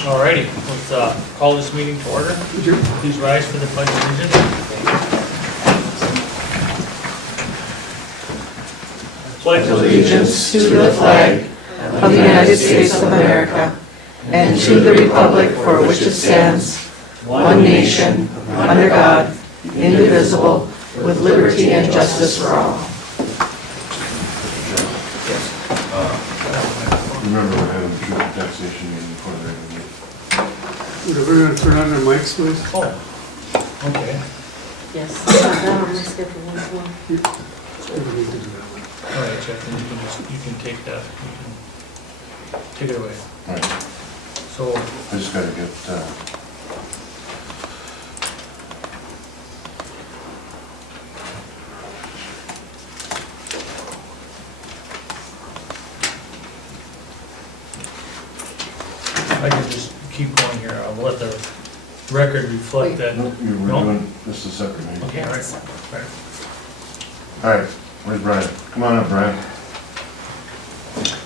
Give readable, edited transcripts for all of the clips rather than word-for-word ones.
Alrighty, let's call this meeting to order. Please rise for the pledge of allegiance. Pledge Allegiance to the flag of the United States of America and to the republic for which it stands, one nation, under God, indivisible, with liberty and justice for all. Remember, we're having the truth taxation meeting before the regular meeting. Would everyone turn on their mics, please? Oh, okay. Yes, down on my schedule once more. We need to do that one. Alright, Jeff, then you can take that. You can take it away. All right, So, I just gotta get, I can just keep going here. I'll let the record reflect that. no, you were No? doing, this is a separate meeting. Okay, all right. All right, where's Brian? Come on up, Brian.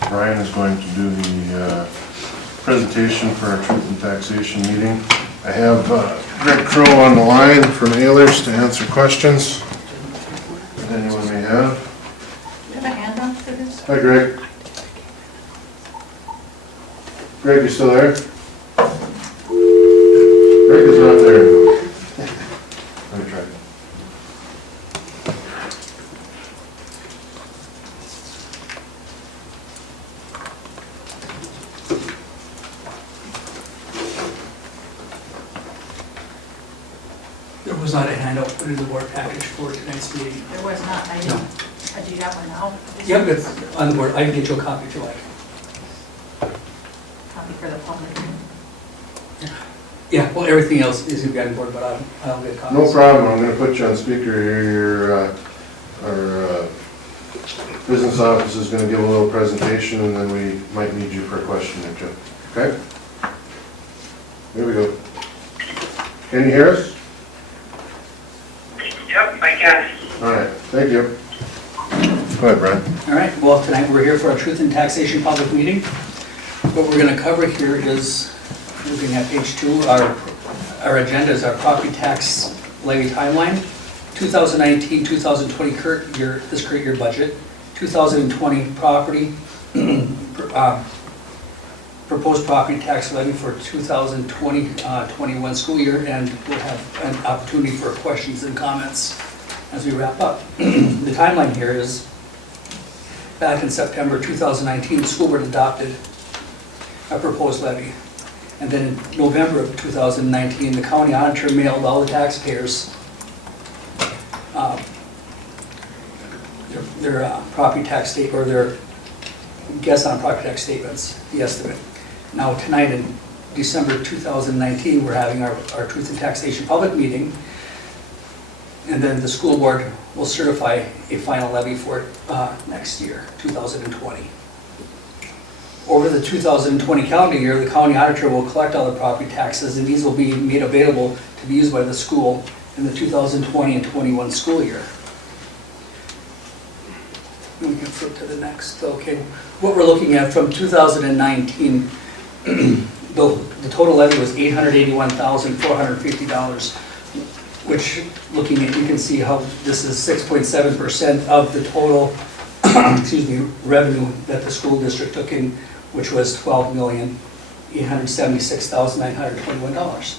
Brian is going to do the presentation for our truth and taxation meeting. I have Greg Crow on the line from Ehlers to answer questions that anyone may have. Do you have a handout for this? Hi, Greg. Greg, you still there? Greg is not there. Let me try. There was not a handout put in the board package for tonight's meeting. There was not, I didn't. Do you have one now? Yep, it's on the board. I can get you a copy if you like. Copy for the public. Yeah, well, everything else is gonna be on the board, but I'll get copies. No problem, I'm gonna put you on speaker here. Our business office is gonna give a little presentation, and then we might need you for a question or two. Okay? Here we go. Can you hear us? Yep, I can. All right, thank you. Go ahead, Brian. All right, well, tonight we're here for a truth and taxation public meeting. What we're gonna cover here is, looking at page 2, our agenda is our property tax levy timeline, 2019, 2020 current year, this current year budget, 2020 property, proposed property tax levy for 2020-21 school year, and we'll have an opportunity for questions and comments as we wrap up. The timeline here is, back in September 2019, the school board adopted a proposed levy. And then in November of 2019, the county auditor mailed all the taxpayers their property tax state, or their guess on property tax statements, the estimate. Now tonight in December 2019, we're having our truth and taxation public meeting, and then the school board will certify a final levy for it next year, 2020. Over the 2020 calendar year, the county auditor will collect all the property taxes, and these will be made available to be used by the school in the 2020 and 21 school year. And we can flip to the next. Okay, what we're looking at from 2019, the total levy was $881,450, which, looking at, you can see how this is 6.7% of the total excuse me, revenue that the school district took in, which was $12,876,921.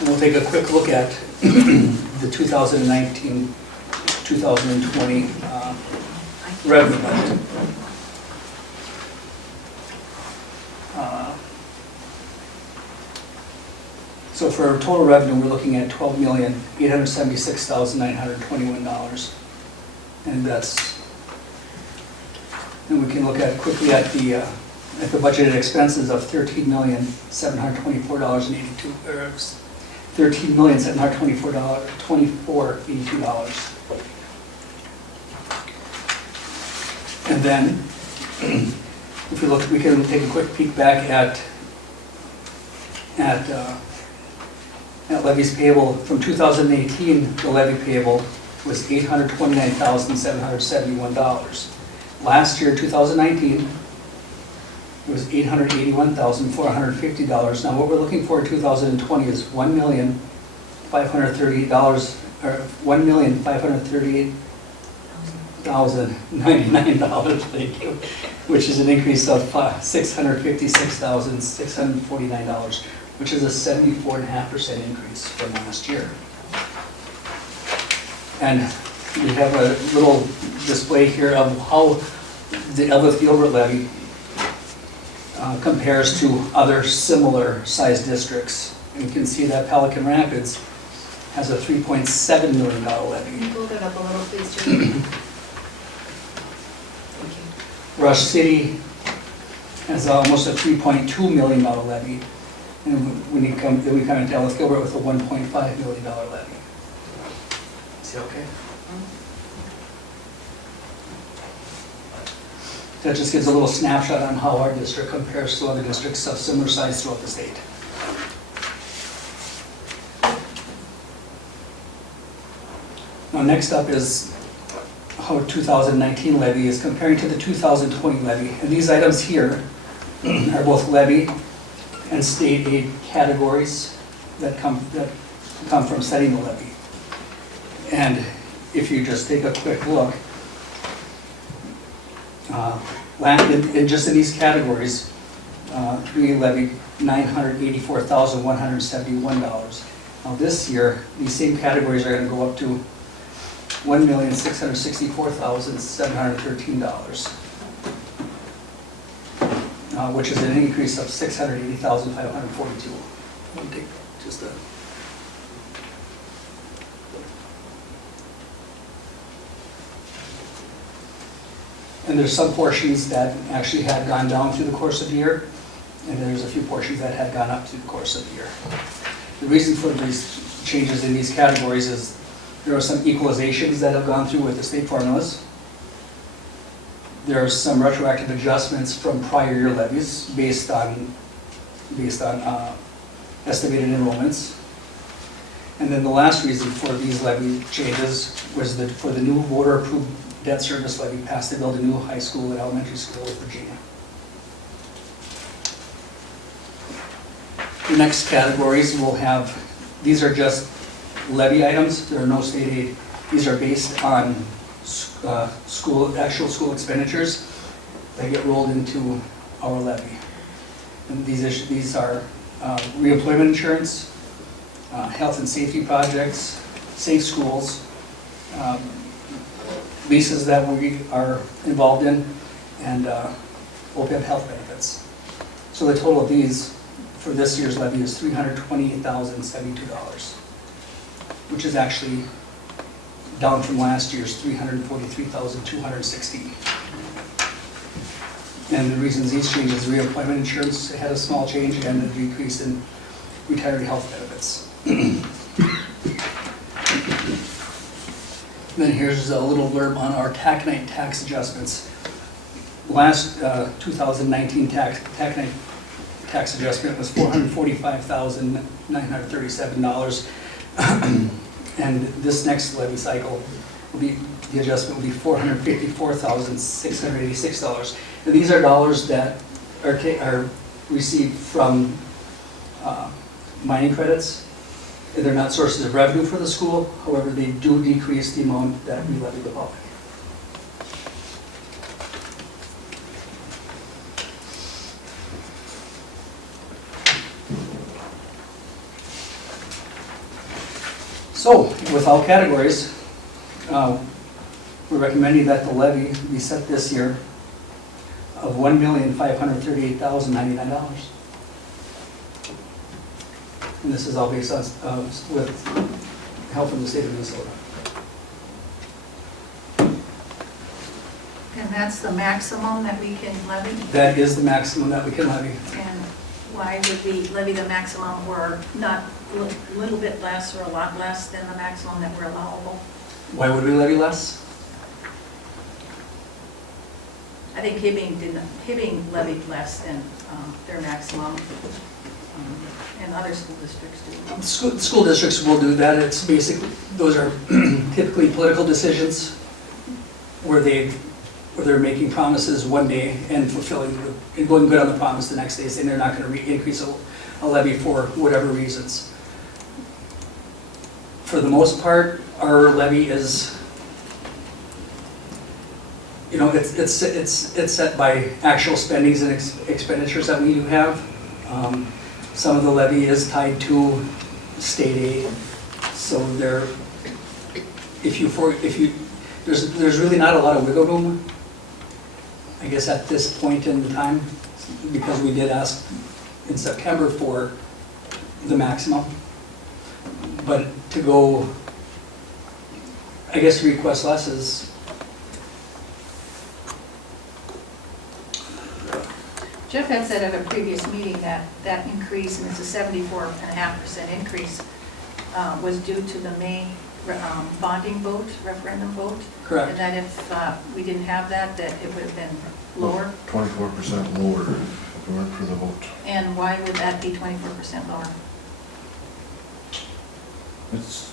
And we'll take a quick look at the 2019-2020 revenue budget. So for our total revenue, we're looking at $12,876,921. And that's, and we can look at quickly at the budgeted expenses of $13,724.82, or $13,724.82. And then, if we look, we can take a quick peek back at levies payable from 2018. The levy payable was $829,771. Last year, 2019, it was $881,450. Now, what we're looking for in 2020 is $1,538,000, or $1,538,099, thank you, which is an increase of $656,649, which is a 74.5% increase from last year. And we have a little display here of how the Eveleth Gilbert levy compares to other similar sized districts. And you can see that Pelican Rapids has a $3.7 million Can levy. you pull that up a little, please, Judy? Rush City has almost a $3.2 million levy. And when you come, then we come into Eveleth Gilbert with a $1.5 million levy. Is it okay? That just gives a little snapshot on how our district compares to other districts of similar size throughout the state. Now, next up is how 2019 levy is comparing to the 2020 levy. And these items here are both levy and state aid categories that come from setting the levy. And if you just take a quick look, just in these categories, we levied $984,171. Now this year, these same categories are going to go up to $1,664,713, which is an increase of $680,542. I'll take just a... And there's some portions that actually had gone down through the course of the year, and there's a few portions that had gone up through the course of the year. The reason for these changes in these categories is there are some equalizations that have gone through with the state formulas. There are some retroactive adjustments from prior year levies based on estimated enrollments. And then the last reason for these levy changes was that for the new voter approved debt service levy passed to build a new high school and elementary school in Virginia. The next categories will have, these are just levy items, there are no state aid. These are based on actual school expenditures that get rolled into our levy. And these are reemployment insurance, health and safety projects, safe schools, leases that we are involved in, and OPEB health benefits. So the total of these for this year's levy is $328,072, which is actually down from last year's $343,260. And the reasons these changes, reemployment insurance had a small change and a decrease in retiree health benefits. Then here's a little blurb on our Taconite Tax Adjustments. Last 2019 Taconite Tax Adjustment was $445,937. And this next levy cycle, the adjustment will be $454,686. And these are dollars that are received from mining credits. They're not sources of revenue for the school, however, they do decrease the amount that we levy the public. So, with all categories, we're recommending that the levy be set this year of $1,538,099. And this is all based on, with help from the state of Minnesota. And that's the maximum that we can levy? That is the maximum that we can levy. And why would we levy the maximum or not a little bit less or a lot less than the maximum that we're allowable? Why would we levy less? I think Hibbing levied less than their maximum, and other school districts do. School districts will do that. It's basically, those are typically political decisions where they where they're making promises one day and and going good on the promise the next day, saying they're not going to increase a levy for whatever reasons. For the most part, our levy is, you know, it's set by actual spendings and expenditures that we do have. Some of the levy is tied to state aid, so there's really not a lot of wiggle room, I guess, at this point in time, because we did ask in September for the maximum. But to go, I guess, to request less is, Jeff had said at a previous meeting that that increase, and it's a 74.5% increase, was due to the May bonding vote, referendum vote. correct. And that if we didn't have that, that it would have been lower. 24% lower if it weren't for the vote. And why would that be 24% lower? It's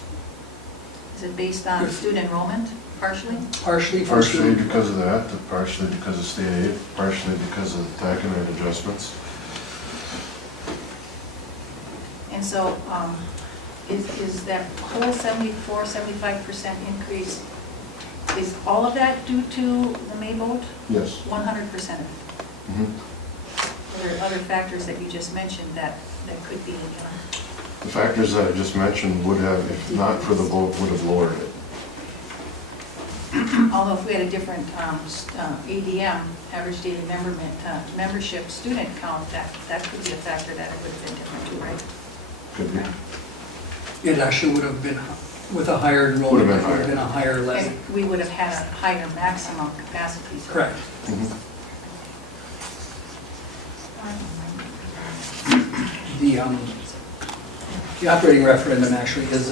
Is it based on student enrollment, partially? Partially for partially student, because of that, partially because of state aid, partially because of the Taconite adjustments. And so is that whole 75% increase, is all of that due to the May vote? Yes. 100% of it? Mhm. Are there other factors that you just mentioned that could be, The factors that I just mentioned would have, if not for the vote, would have lowered it. although if we had a different ADM, average daily membership student count, that could be a factor that it would have been different too, right? Could be. it actually would have been, with a higher enrollment, Would it have been would have been a higher levy. And we would have had a higher maximum capacity. So- Correct. Mhm. The operating referendum actually is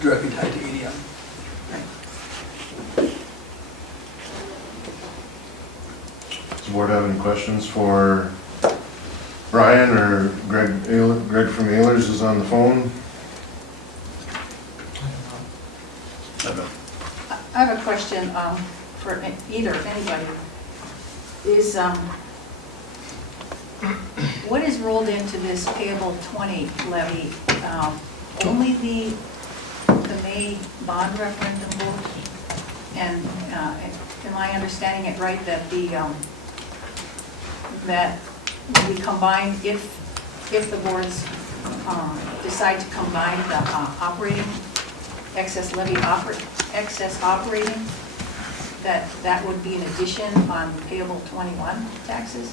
directly tied to ADM. Does the board have any questions for Brian or Greg? Greg from Ehlers is on the phone. I have a question for either, if anybody. Is, what is rolled into this payable 20 levy? Only the May bond referendum vote? And am I understanding it right that that we combine, if the boards decide to combine the operating, excess levy excess operating, that would be an addition on payable 21 taxes?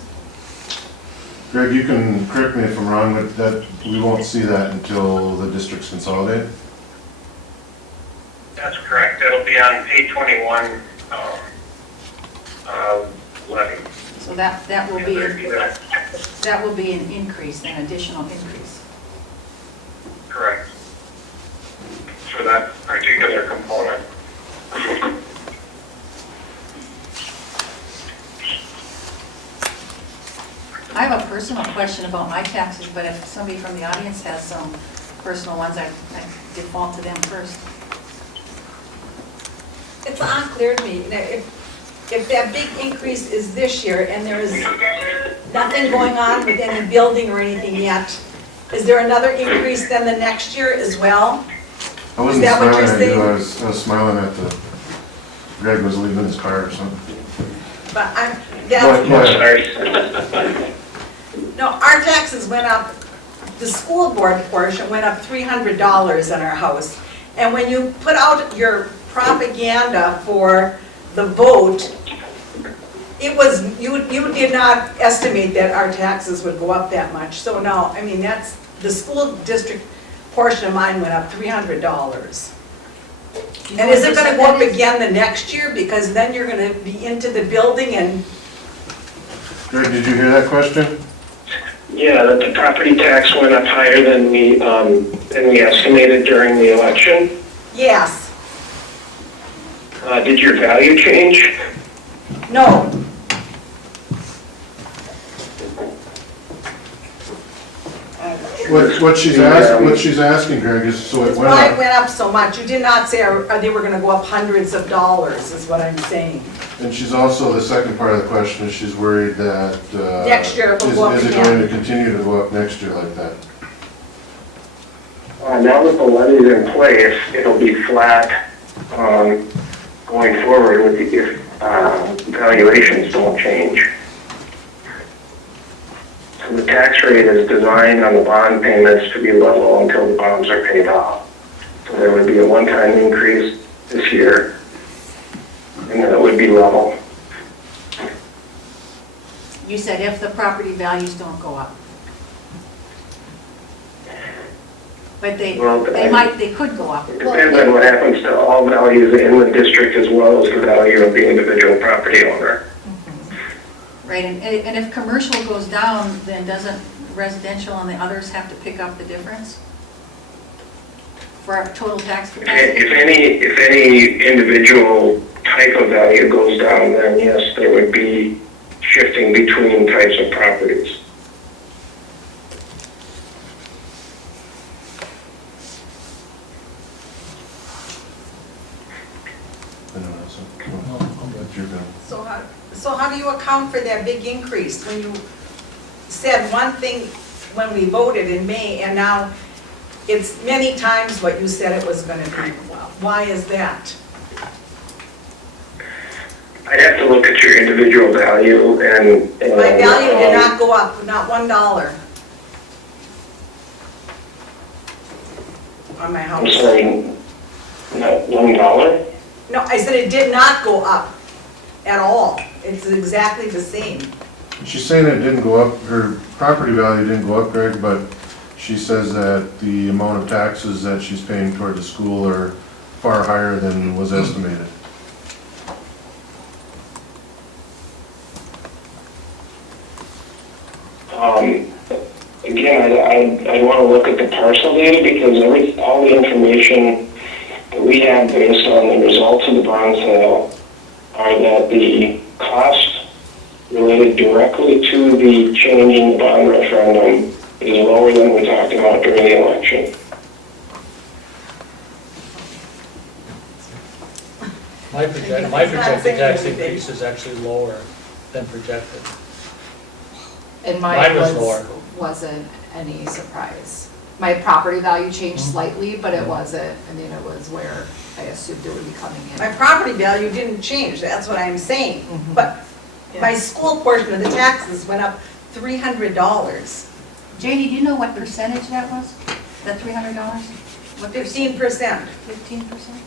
Greg, you can correct me if I'm wrong, but that, we won't see that until the districts consolidate? That's correct. It'll be on page 21 levy. So that will be an increase, an additional increase. Correct. For that particular component. I have a personal question about my taxes, but if somebody from the audience has some personal ones, I default to them first. It's unclear to me. Now, if that big increase is this year and there is nothing going on with any building or anything yet, is there another increase then the next year as well? I wasn't Is that what smiling you're at you, saying? I was smiling at Greg was leaving his car or something. But Go ahead. Sorry. no, our taxes went up, the school board portion went up $300 on our house. And when you put out your propaganda for the vote, it was, you did not estimate that our taxes would go up that much. So no, I mean, that's, the school district portion of mine went up $300. And is it gonna go up again the next year? Because then you're gonna be into the building and, Greg, did you hear that question? Yeah, that the property tax went up higher than we estimated during the election. yes, Did your value change? no. what she's asking, Greg, is so it It's went why it up, went up so much. You did not say they were gonna go up hundreds of dollars, is what I'm saying. and she's also, the second part of the question is she's worried that, Next year it will go up is it again. going to continue to go up next year like that? Now that the levy's in place, it'll be flat going forward with if valuations don't change. So the tax rate is designed on the bond payments to be level until the bonds are paid off. So there would be a one-time increase this year, and then it would be level. You said if the property values don't go up. But they could go up. It depends on what happens to all values in the district as well as the value of the individual property owner. Right, and if commercial goes down, then doesn't residential and the others have to pick up the difference? For our total tax capacity? If any individual type of value goes down, then yes, there would be shifting between types of properties. I know that's you're going. So how do you account for that big increase when you said one thing when we voted in May and now it's many times what you said it was gonna be? Why is that? I'd have to look at your individual value and. My value did not go up, not $1 on my I'm house. sorry, not $1? No, I said it did not go up at all. It's exactly the same. She's saying it didn't go up, her property value didn't go up, Greg, but she says that the amount of taxes that she's paying toward the school are far higher than was estimated. Again, I want to look at the parcel data because all the information that we have based on the results of the bond sale are that the cost related directly to the change in the bond referendum is lower than we talked about during the election. My projected tax increase is actually lower than projected. And Mine mine was lower. wasn't any surprise. My property value changed slightly, but it wasn't, I mean, it was where I assumed it would be coming in. My property value didn't change, that's what I'm saying. But my school portion of the taxes went up $300. JD, do you know what percentage that was? That $300? What 15%. 15%?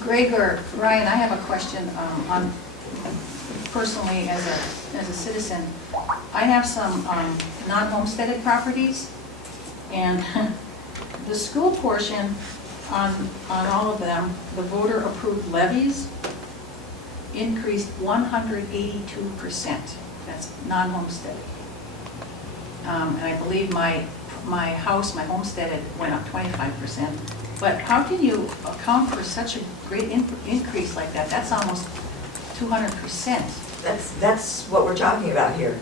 Greg or Ryan, I have a question on, personally as a citizen. I have some non-homesteaded properties, and the school portion on all of them, the voter-approved levies increased 182%. That's non-homesteaded. And I believe my house, my homesteaded, went up 25%. But how can you account for such a great increase like that? That's almost 200%. That's what we're talking about here.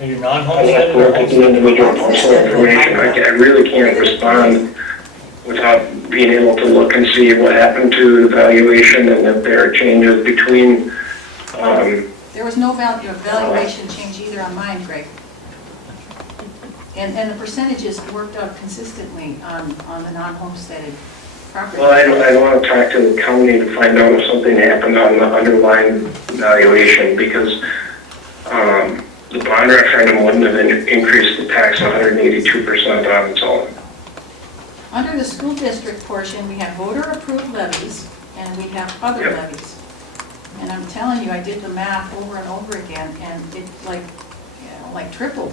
Are you I have non-homesteaded to or look at the homesteaded? individual parcel information. I really can't respond without being able to look and see what happened to the valuation and if there are changes between. There was no valuation change either on mine, Greg. And the percentages worked out consistently on the non-homesteaded property. Well, I want to talk to the county to find out if something happened on the underlying valuation because the bond referendum wouldn't have increased the tax 182% on its own. Under the school district portion, we have voter-approved levies, and we have other Yep. levies. And I'm telling you, I did the math over and over again, and it like tripled.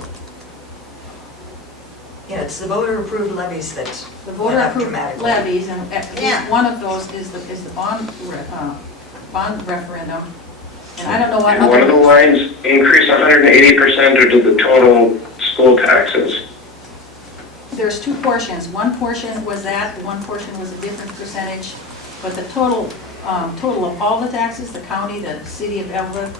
Yeah, it's the voter-approved levies that The went up voter-approved dramatically. levies, and at Yeah. least one of those is the bond referendum. And I don't know what And one of the other, lines increased 180% or did the total school taxes? there's two portions. One portion was that, one portion was a different percentage, but the total of all the taxes, the county, the city of Eveleth,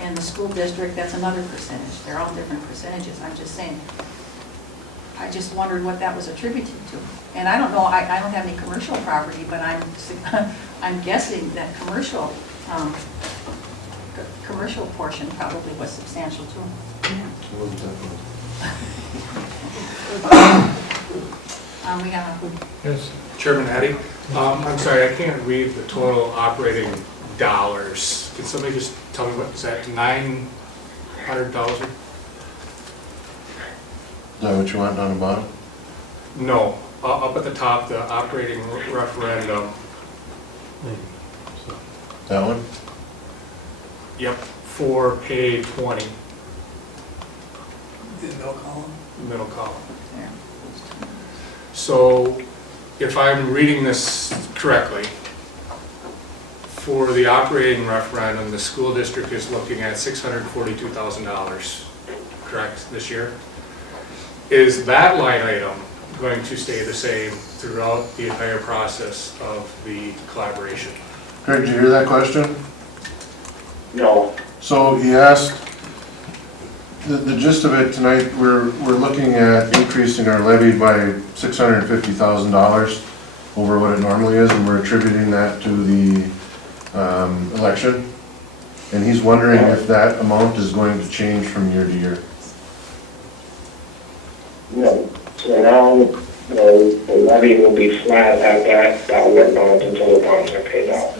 and the school district, that's another percentage. They're all different percentages. I'm just saying, I just wondered what that was attributed to. And I don't know, I don't have any commercial property, but I'm guessing that commercial portion probably was substantial too. It wasn't definitely. We have a, Yes. Chairman Hattie, I'm sorry, I can't read the total operating dollars. Can somebody just tell me what, is that $900,000? Is that what you want down the bottom? No, up at the top, the operating referendum. That one? Yep, for page 20, The middle column. middle column. there. So if I'm reading this correctly, for the operating referendum, the school district is looking at $642,000, correct, this year? Is that line item going to stay the same throughout the entire process of the collaboration? Craig, did you hear that question? No. So he asked, the gist of it tonight, we're looking at increasing our levy by $650,000 over what it normally is, and we're attributing that to the election. And he's wondering if that amount is going to change from year to year. No. So now the levy will be flat at that dollar amount until the bonds are paid off.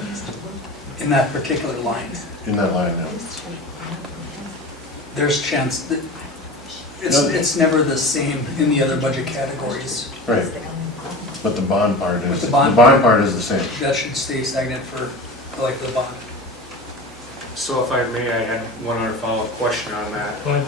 In that particular line. In that line now. There's chance that it's never the same in the other budget categories. Right. But the bond part is, The the bond bond part is the same. That should stay stagnant for the life of the bond. So if I may, I had one other follow-up question on that. Fine.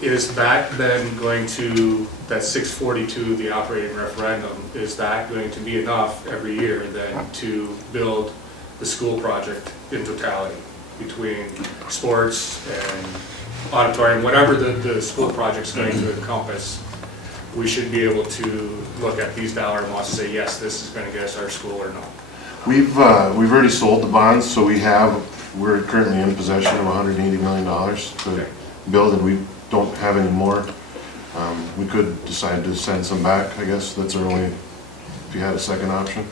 Is that then going to, that 642, the operating referendum, is that going to be enough every year then to build the school project in totality between sports and auditorium, whatever the school project's going to encompass? We should be able to look at these dollar amounts and say, yes, this is going to get us our school or no. We've already sold the bonds, so we're currently in possession of $180 million to build, and we don't have any more. We could decide to send some back, I guess, that's our only, if you had a second option.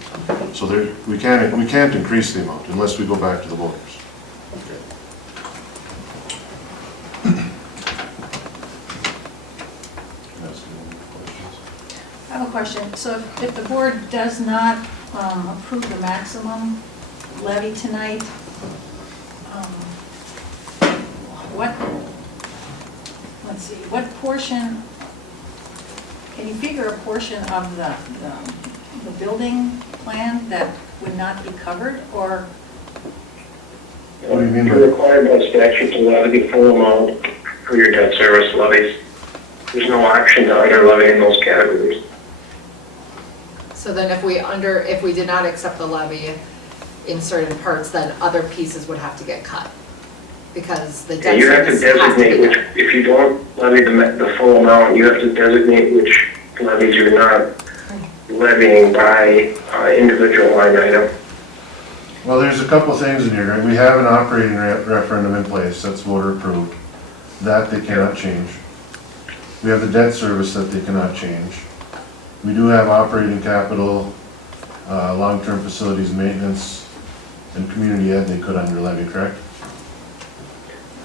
So we can't increase the amount unless we go back to the voters. I have a question. So if the board does not approve the maximum levy tonight, what portion, can you figure a portion of the building plan that would not be covered, or? What do you mean by You're required by statute to levy the full amount for your debt service levies. There's no option to under levy in those categories. So then if we did not accept the levy in certain parts, then other pieces would have to get cut. Because the Yeah, debt you have to service has to designate be which, done. if you don't levy the full amount, you have to designate which levies you're not levying by individual line item. Well, there's a couple things in here. We have an operating referendum in place, that's voter approved. That they cannot change. We have the debt service that they cannot change. We do have operating capital, long-term facilities maintenance, and community ed they could under levy, correct?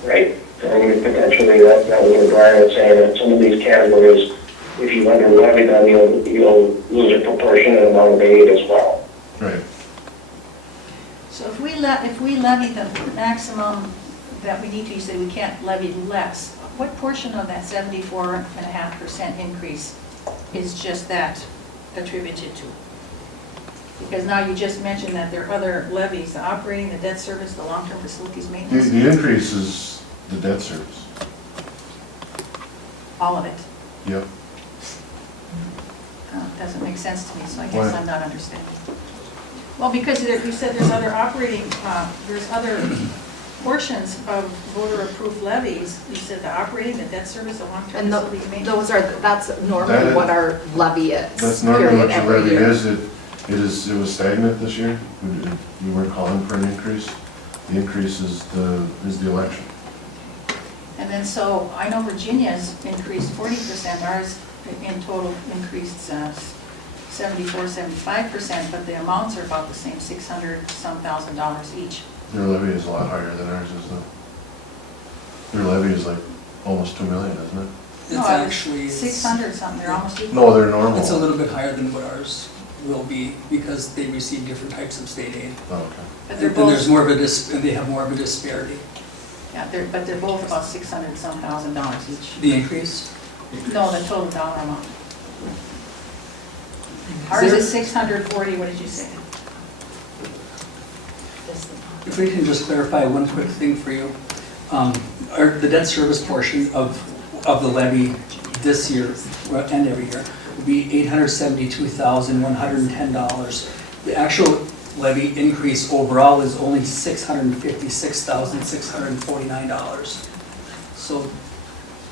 Right, and potentially that was what Brian was saying, that some of these categories, if you under levy them, you'll lose a proportionate amount of aid as well. Right. So if we levy the maximum that we need to, you say we can't levy less, what portion of that 74.5% increase is just that attributed to? Because now you just mentioned that there are other levies, the operating, the debt service, the long-term facilities maintenance, The increase is the debt service. all of it. Yep. It doesn't make sense to me, so I Why? guess I'm not understanding. Well, because you said there's other operating, there's other portions of voter-approved levies. You said the operating, the debt service, the long-term And facilities maintenance. that's normally what our levy is. That's normally what your period, every levy year. is. It was stagnant this year. We weren't calling for an increase. The increase is the election. And then so, I know Virginia's increased 40%, ours in total increased 74, 75%, but the amounts are about the same, $600-some thousand each. Their levy is a lot higher than ours is though. Their levy is like almost 2 million, isn't it? It's No, actually. 600 something, they're almost equal. No, they're normal. It's a little bit higher than what ours will be because they receive different types of state aid. Oh, okay. But they're And there's both, more of a, and they have more of a disparity. yeah, but they're both about $600-some thousand each. The increase? No, the total dollar amount. Ours is 640, what did you say? If we can just clarify one quick thing for you. The debt service portion of the levy this year, and every year, will be $872,110. The actual levy increase overall is only $656,649. So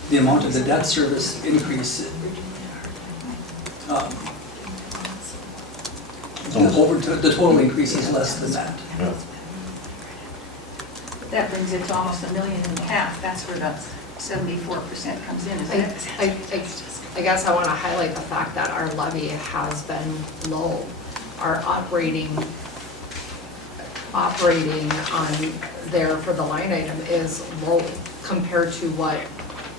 the amount of the debt service increase, the total increase is less than that. Yeah. That brings it to almost $1.5 million. That's where the 74% comes in, isn't it? I guess I want to highlight the fact that our levy has been low. Our operating on there for the line item is low compared to what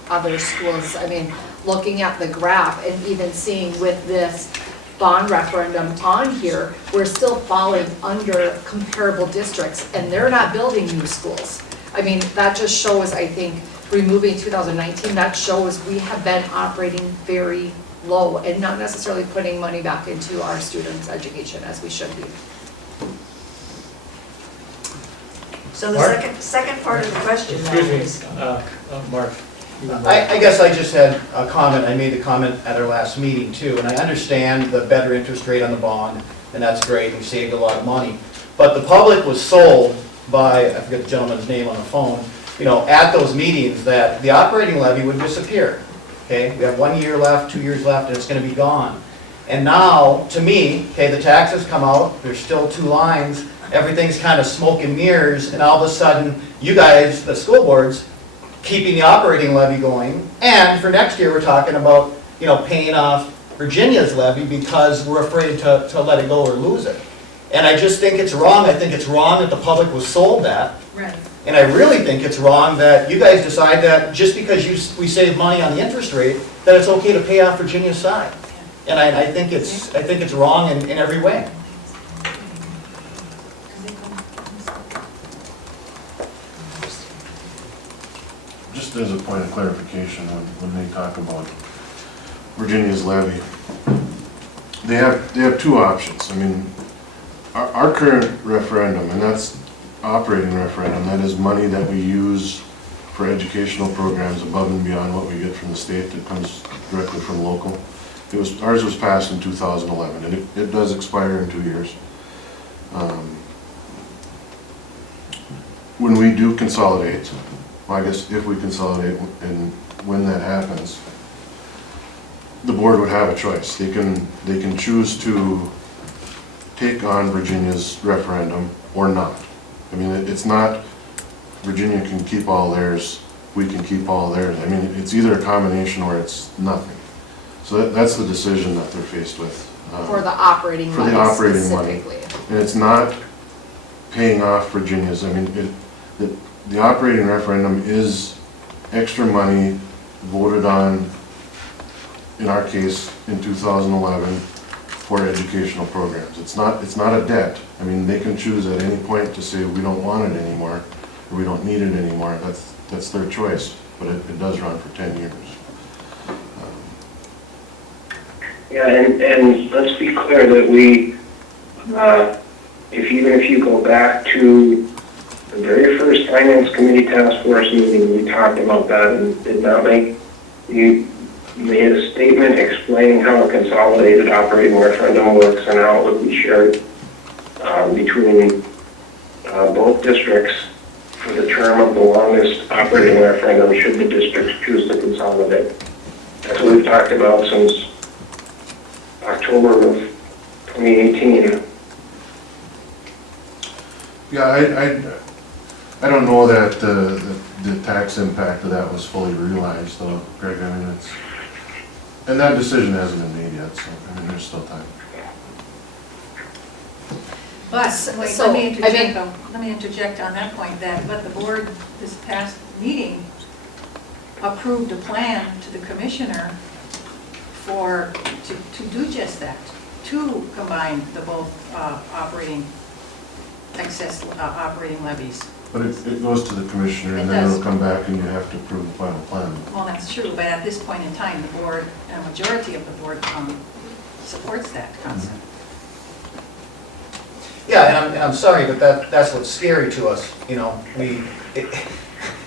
other schools, I mean, looking at the graph and even seeing with this bond referendum on here, we're still falling under comparable districts, and they're not building new schools. I mean, that just shows, I think, removing 2019, that shows we have been operating very low and not necessarily putting money back into our students' education as we should be. So the Mark? second part of the question now Excuse is, me, Mark. I guess I just had a comment, I made the comment at our last meeting too, and I understand the better interest rate on the bond, and that's great, we saved a lot of money. But the public was sold by, I forget the gentleman's name on the phone, at those meetings that the operating levy would disappear. Okay, we have 1 year left, 2 years left, and it's gonna be gone. And now, to me, okay, the taxes come out, there's still 2 lines, everything's kind of smoke and mirrors, and all of a sudden, you guys, the school boards, keeping the operating levy going, and for next year, we're talking about, paying off Virginia's levy because we're afraid to let it go or lose it. And I just think it's wrong. I think it's wrong that the public was sold that. Right. And I really think it's wrong that you guys decide that just because we save money on the interest rate, that it's okay to pay off Virginia's side. And I think it's wrong in every way. Just as a point of clarification, when they talk about Virginia's levy, they have 2 options. I mean, our current referendum, and that's operating referendum, that is money that we use for educational programs above and beyond what we get from the state that comes directly from local. Ours was passed in 2011, and it does expire in 2 years. When we do consolidate, well, I guess if we consolidate and when that happens, the board would have a choice. They can choose to take on Virginia's referendum or not. I mean, it's not Virginia can keep all theirs, we can keep all theirs. I mean, it's either a combination or it's nothing. So that's the decision that they're faced with. For the operating For the money operating money. specifically. And it's not paying off Virginia's. I mean, the operating referendum is extra money voted on, in our case, in 2011 for educational programs. It's not a debt. I mean, they can choose at any point to say we don't want it anymore, or we don't need it anymore. That's their choice, but it does run for 10 years. Yeah, and let's be clear that we, even if you go back to the very first Finance Committee Task Force meeting, we talked about that and did not you made a statement explaining how a consolidated operating referendum works and how it would be shared between both districts for the term of the longest operating referendum should the districts choose to consolidate. That's what we've talked about since October of 2018. Yeah, I don't know that the tax impact of that was fully realized though, Greg, I mean, it's, and that decision hasn't been made yet, so, I mean, there's still time. But, wait, So, let me I interject mean- though, let me interject on that point, that, but the board, this past meeting, approved a plan to the commissioner to do just that, to combine the both operating operating levies. But it goes to the commissioner and It then does. it'll come back and you have to approve the final plan. Well, that's true, but at this point in time, the board, a majority of the board supports that concept. Yeah, and I'm sorry, but that's what's scary to us, you know,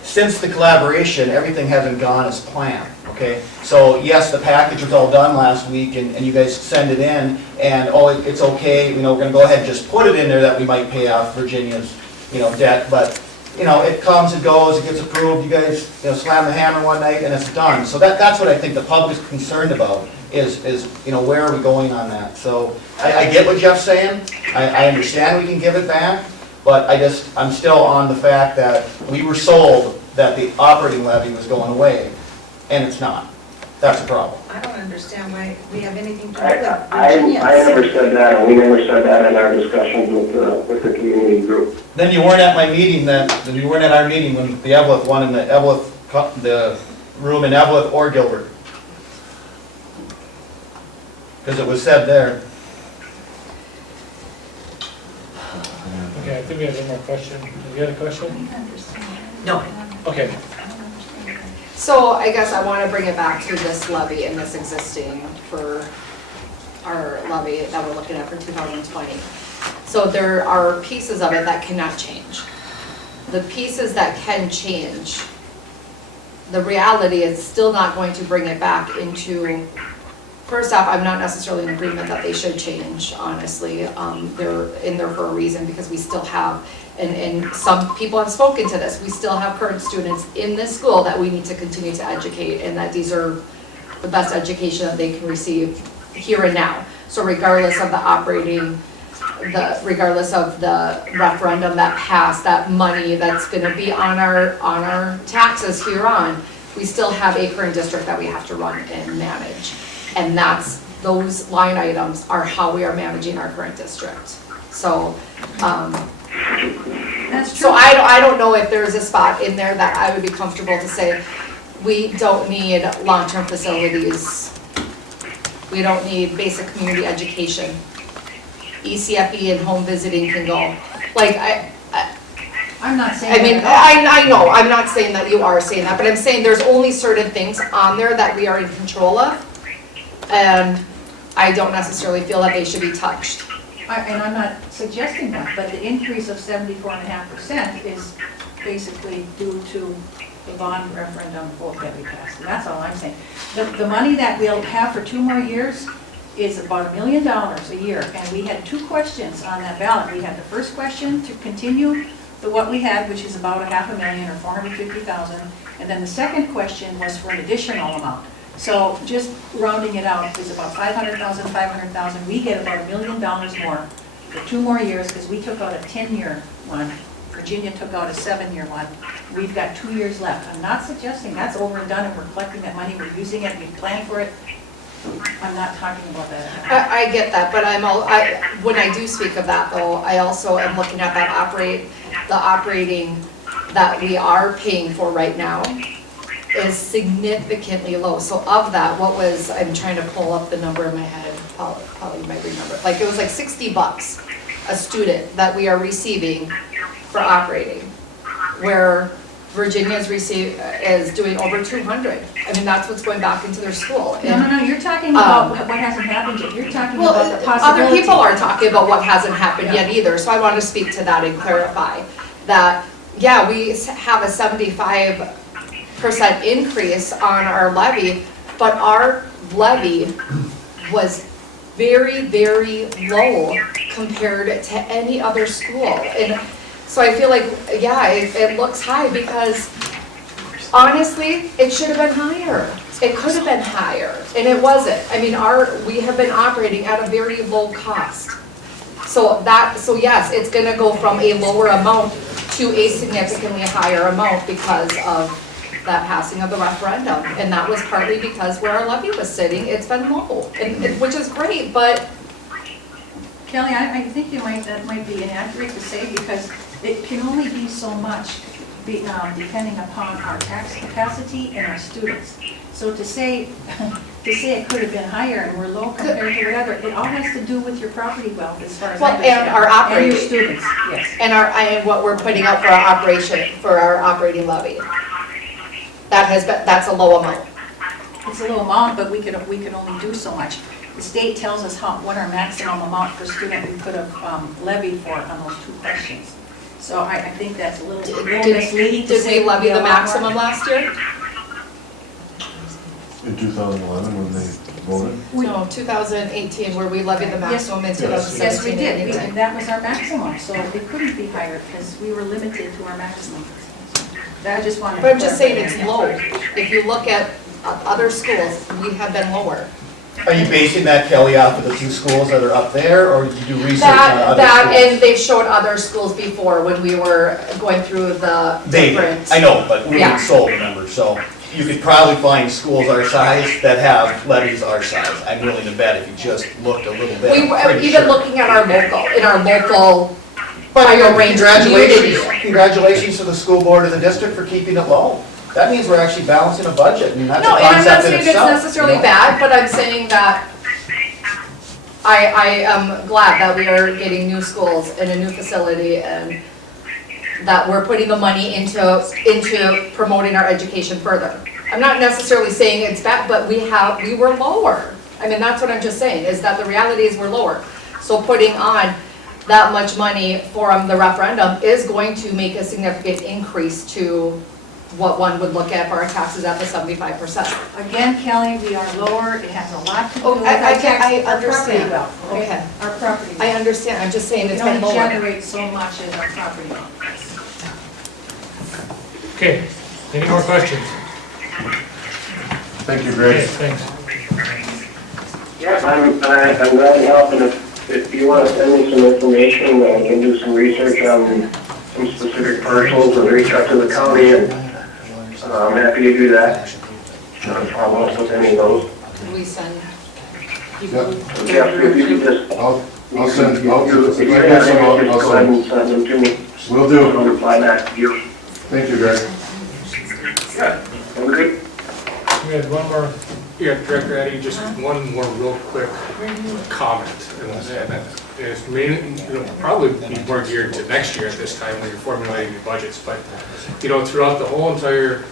since the collaboration, everything hasn't gone as planned, okay? So yes, the package was all done last week and you guys send it in and, oh, it's okay, you know, we're gonna go ahead and just put it in there that we might pay off Virginia's, you know, debt, but, you know, it comes and goes, it gets approved, you guys, you know, slam the hammer one night and it's done. So that's what I think the public's concerned about, is, you know, where are we going on that? So I get what Jeff's saying, I understand we can give it back, but I'm still on the fact that we were sold that the operating levy was going away, and it's not. That's a problem. I don't understand why we have anything to do I with Virginia. never said that, and we never said that in our discussions with the community group. Then you weren't at my meeting then you weren't at our meeting when the Eveleth won in the room in Eveleth or Gilbert. Because it was said there. Okay, I think we have one more question. Have you had a question? No. Okay, So I guess I want to bring it back to this levy and this existing for our levy that we're looking at for 2020. So there are pieces of it that cannot change. The pieces that can change, the reality is still not going to bring it back into, first off, I'm not necessarily in agreement that they should change, honestly. They're in there for a reason because we still have, and some people have spoken to this, we still have current students in this school that we need to continue to educate and that deserve the best education that they can receive here and now. So regardless of regardless of the referendum that passed, that money that's gonna be on our taxes here on, we still have a current district that we have to run and manage. And those line items are how we are managing our current district. So, That's true. so I don't know if there's a spot in there that I would be comfortable to say, we don't need long-term facilities. We don't need basic community education. ECFE and home visiting can go. Like, I'm not saying I mean, that at all. I know, I'm not saying that you are saying that, but I'm saying there's only certain things on there that we are in control of. And I don't necessarily feel that they should be touched. And I'm not suggesting that, but the increase of 74.5% is basically due to the bond referendum vote that we passed. And that's all I'm saying. The money that we'll have for 2 more years is about $1 million a year. And we had 2 questions on that ballot. We had the first question to continue what we had, which is about $500,000 or 450,000. And then the second question was for an additional amount. So just rounding it out is about 500,000, 500,000. We get about $1 million more for 2 more years because we took out a 10-year one. Virginia took out a 7-year one. We've got 2 years left. I'm not suggesting that's over and done and we're collecting that money, we're using it, we planned for it. I'm not talking about that. I get that, but when I do speak of that though, I also am looking at that operating that we are paying for right now is significantly low. So of that, I'm trying to pull up the number in my head, probably you might remember. Like it was like $60 a student that we are receiving for operating, where Virginia is doing over 200. I mean, that's what's going back into their school. No, you're talking about what hasn't happened yet. You're talking about the possibility. Other people are talking about what hasn't happened yet either, so I want to speak to that and clarify that, yeah, we have a 75% increase on our levy, but our levy was very, very low compared to any other school. And so I feel like, yeah, it looks high because honestly, it should have been higher. It could have been higher, and it wasn't. I mean, we have been operating at a very low cost. So yes, it's gonna go from a lower amount to a significantly higher amount because of that passing of the referendum. And that was partly because where our levy was sitting, it's been low, which is great, but Kelly, I think that might be inaccurate to say because it can only be so much depending upon our tax capacity and our students. So to say it could have been higher and we're low compared to whatever, it all has to do with your property wealth as far as I understand. and our operating. And your students, yes. And what we're putting out for our operating levy. That's a low amount. It's a low amount, but we could only do so much. The state tells us what our maximum amount per student we could have levied for on those 2 questions. So I think that's a little misleading to say. Did we levy the a lot more. maximum last year? In 2011, when they voted? No, 2018, where we levied the maximum in 2017. Yes, we did. and 18. That was our maximum, so it couldn't be higher because we were limited to our maximum. I just wanted to. But I'm just saying clarify it's that. low. If you look at other schools, we have been lower. Are you basing that, Kelly, off of the 2 schools that are up there, or did you do research on other And schools? they've showed other schools before when we were going through the different. I know, but we Yeah. weren't sold, remember, so you could probably find schools our size that have levies our size. I'm willing to bet if you just looked a little bit. We I'm were pretty even sure. looking at our local, But higher range congratulations, community. congratulations to the school board and the district for keeping it low. That means we're actually balancing a budget, and that's a No, and I'm not concept in saying it's itself. necessarily you know? bad, but I'm saying that I am glad that we are getting new schools and a new facility and that we're putting the money into promoting our education further. I'm not necessarily saying it's bad, but we were lower. I mean, that's what I'm just saying, is that the reality is we're lower. So putting on that much money for the referendum is going to make a significant increase to what one would look at for our taxes at the 75%. Again, Kelly, we are lower. It has a lot to do Oh, with I our tax, I our property understand. wealth. Okay. Our property I wealth. understand, I'm just saying We it's can been only lower. generate so much as our property wealth. Okay, any more questions? Thank you, Okay, Greg. thanks. Yes, I'm glad to help, and if you want to send me some information, I can do some research on some specific parcels and reach out to the county, and I'm happy to do that. Not a problem with any of those. Could we send? Yep. Yeah, if you could just, I'll send, if you if I have get some, any, just I'll go ahead send. and send them to me. Will do. I'll reply back to you. Thank you, Greg. Yeah, have a good. We had one more. Yeah, Director Eddie, just one more real quick comment. And it's mainly, probably be more geared to next year at this time when you're formulating your budgets. But, throughout the whole entire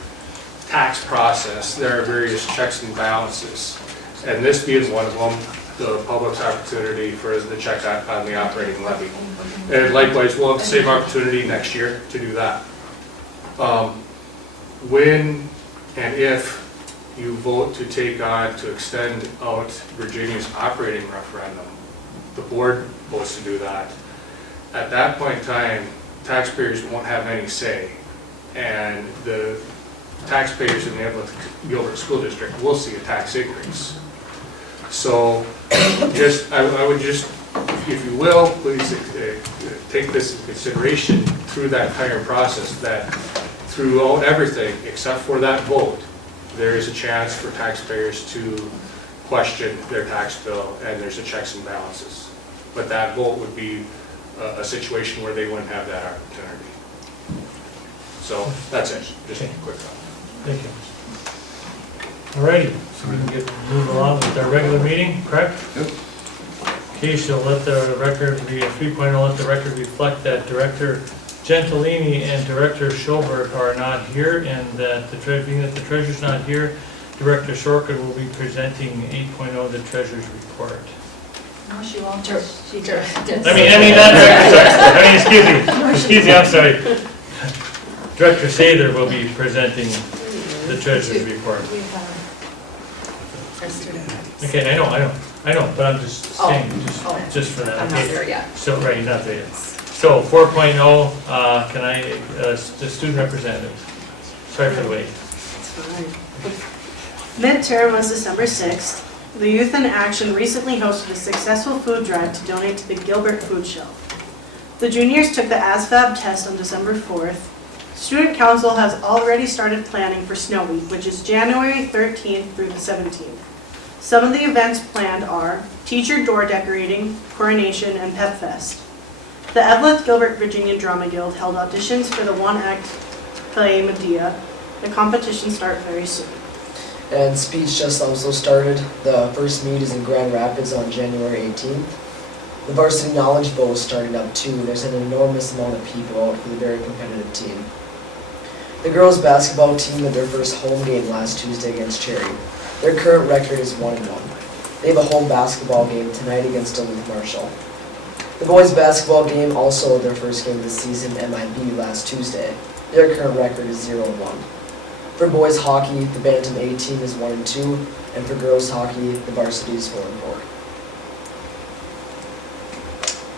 tax process, there are various checks and balances. And this being one of them, the public's opportunity for the check on the operating levy. And likewise, we'll have the same opportunity next year to do that. When and if you vote to to extend out Virginia's operating referendum, the board votes to do that. At that point in time, taxpayers won't have any say, and the taxpayers in the Eveleth Gilbert School District will see a tax increase. So I would just, if you will, please take this into consideration through that entire process, that throughout everything except for that vote, there is a chance for taxpayers to question their tax bill, and there's a checks and balances. But that vote would be a situation where they wouldn't have that opportunity. So that's it, just a quick comment. Thank you. Alrighty, so we can move along with our regular meeting, correct? Yep. Okay, so let the record, 3.0, let the record reflect that Director Gentilini and Director Schobert are not here, and that being that the treasurer's not here, Director Sorka will be presenting 8.0, the treasurer's report. No, she won't. She just did. Not Director Sorka, excuse me, I'm sorry. Director Sather will be presenting the treasurer's report. We have our student. Okay, I know, but I'm just saying, just for that. I'm not Okay. there yet. So, right, you're not there yet. So 4.0, can I, the student representative, sorry for the wait. Midterm was December 6th. The Youth in Action recently hosted a successful food drive to donate to the Gilbert Food Shelf. The juniors took the ASVAB test on December 4th. Student Council has already started planning for Snow Week, which is January 13th through the 17th. Some of the events planned are teacher door decorating, coronation, and Pep Fest. The Eveleth Gilbert Virginia Drama Guild held auditions for the one-act play Medea. The competitions start very soon. And speech just also started. The first meet is in Grand Rapids on January 18th. The varsity knowledge bowl is starting up too. There's an enormous amount of people out for the very competitive team. The girls basketball team had their first home game last Tuesday against Cherry. Their current record is 1-1. They have a home basketball game tonight against Duluth Marshall. The boys basketball game also had their first game this season, MIB, last Tuesday. Their current record is 0-1. For boys hockey, the Bantam A team is 1-2, and for girls hockey, the varsity is 4-4.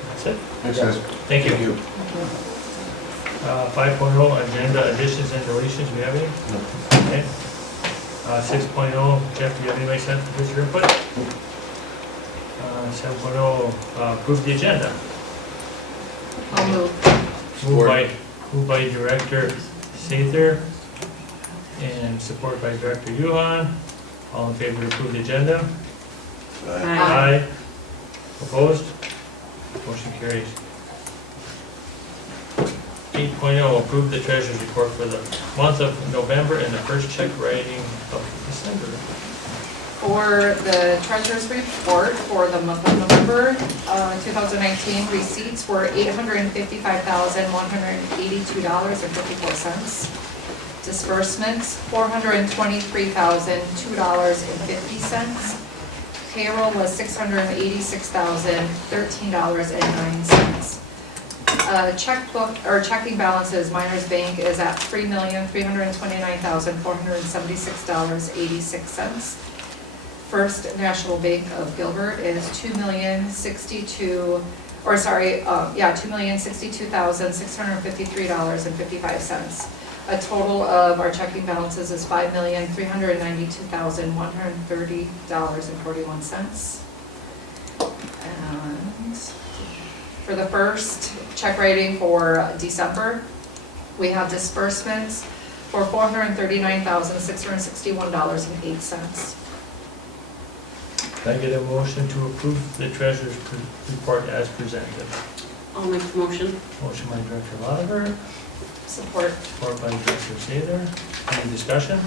That's it. Thanks, guys. Thank you. 5.0, agenda additions and deletions, do we have any? No. Okay. 6.0, Jeff, do you have anybody sent for your input? 7.0, approve the agenda. I'll move. Moved by Director Sather and support by Director Yuhan. All in favor to approve the agenda? Aye. Opposed? Motion carries. 8.0, approve the treasurer's report for the month of November and the first check writing of December. For the treasurer's report for the month of November 2019, receipts were $855,182.54. Disbursements, $423,002.50. Payroll was $686,013.09. Checkbook or checking balances, Miners Bank is at $3,329,476.86. First National Bank of Gilbert is $2,062,653.55. A total of our checking balances is $5,392,130.41. And for the first check writing for December, we have disbursements for $439,661.08. Can I get a motion to approve the treasurer's report as presented? I'll make the motion. Motion by Director Lotiger, Support. support by Director Sather. Any discussion?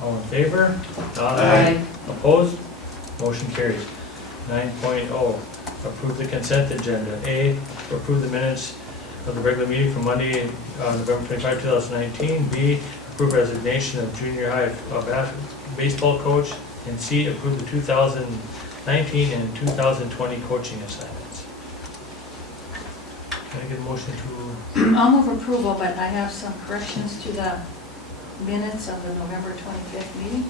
All in favor? Aye. Opposed? Motion carries. 9.0, approve the consent agenda. A, approve the minutes of the regular meeting from Monday, November 25, 2019. B, approve resignation of junior high baseball coach. And C, approve the 2019 and 2020 coaching assignments. Can I get a motion to? I'll move approval, but I have some corrections to the minutes of the November 25th meeting.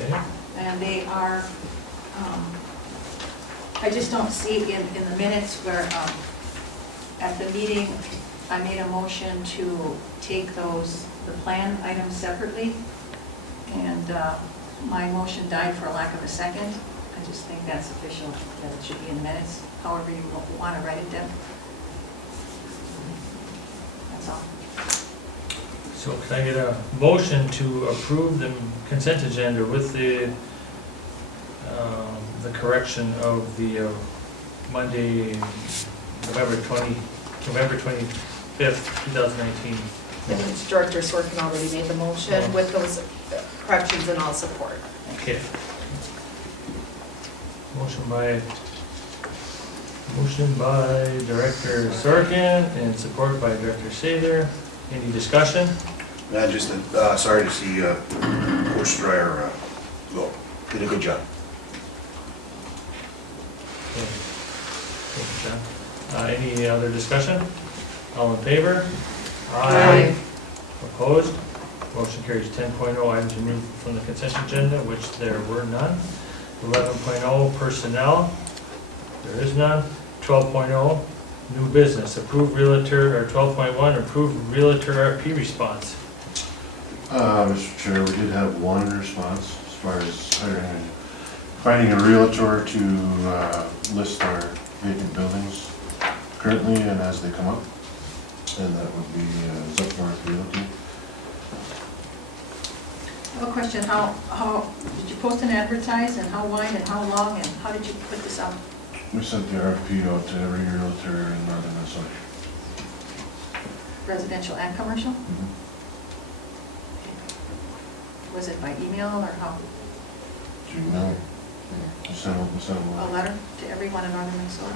Okay. And they are, I just don't see in the minutes where, at the meeting, I made a motion to take the plan items separately, and my motion died for lack of a second. I just think that's official, that it should be in the minutes, however you want to write it down. That's all. So can I get a motion to approve the consent agenda with the correction of the Monday, November 25th, 2019? And Director Sorkin already made the motion with those corrections, and I'll support. Okay. Motion by Director Sorkin and support by Director Sather. Any discussion? Just sorry to see Coach Dreyer go. Did a good job. Okay. Thank you, John. Any other discussion? All in favor? Aye. Opposed? Motion carries. 10.0, items removed from the consent agenda, which there were none. 11.0, personnel, there is none. 12.0, new business, approved realtor, or 12.1, approved realtor RFP response. Mr. Chair, we did have one response as far as finding a realtor to list our vacant buildings currently and as they come up. And that would be Zepworth Realty. I have a question, how, did you post and advertise, and how wide and how long, and how did you put this out? We sent the RFP out to every realtor in northern Minnesota. Residential and commercial? Mhm. Was it by email or how? Gmail. We sent them A out. letter to everyone in northern Minnesota?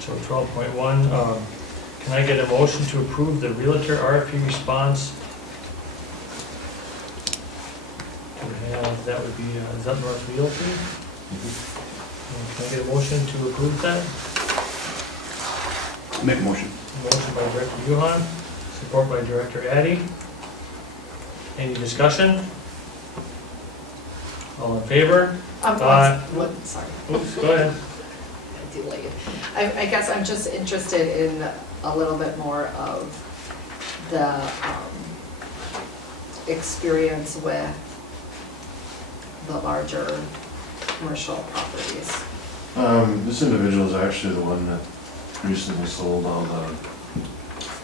So 12.1, can I get a motion to approve the Realtor RFP response? To have, that would be Zepworth Realty. Can I get a motion to approve that? Make a motion. Motion by Director Yuhan, support by Director Addy. Any discussion? All in favor? Sorry. Oops, go ahead. Delayed. I guess I'm just interested in a little bit more of the experience with the larger commercial properties. This individual is actually the one that recently sold all the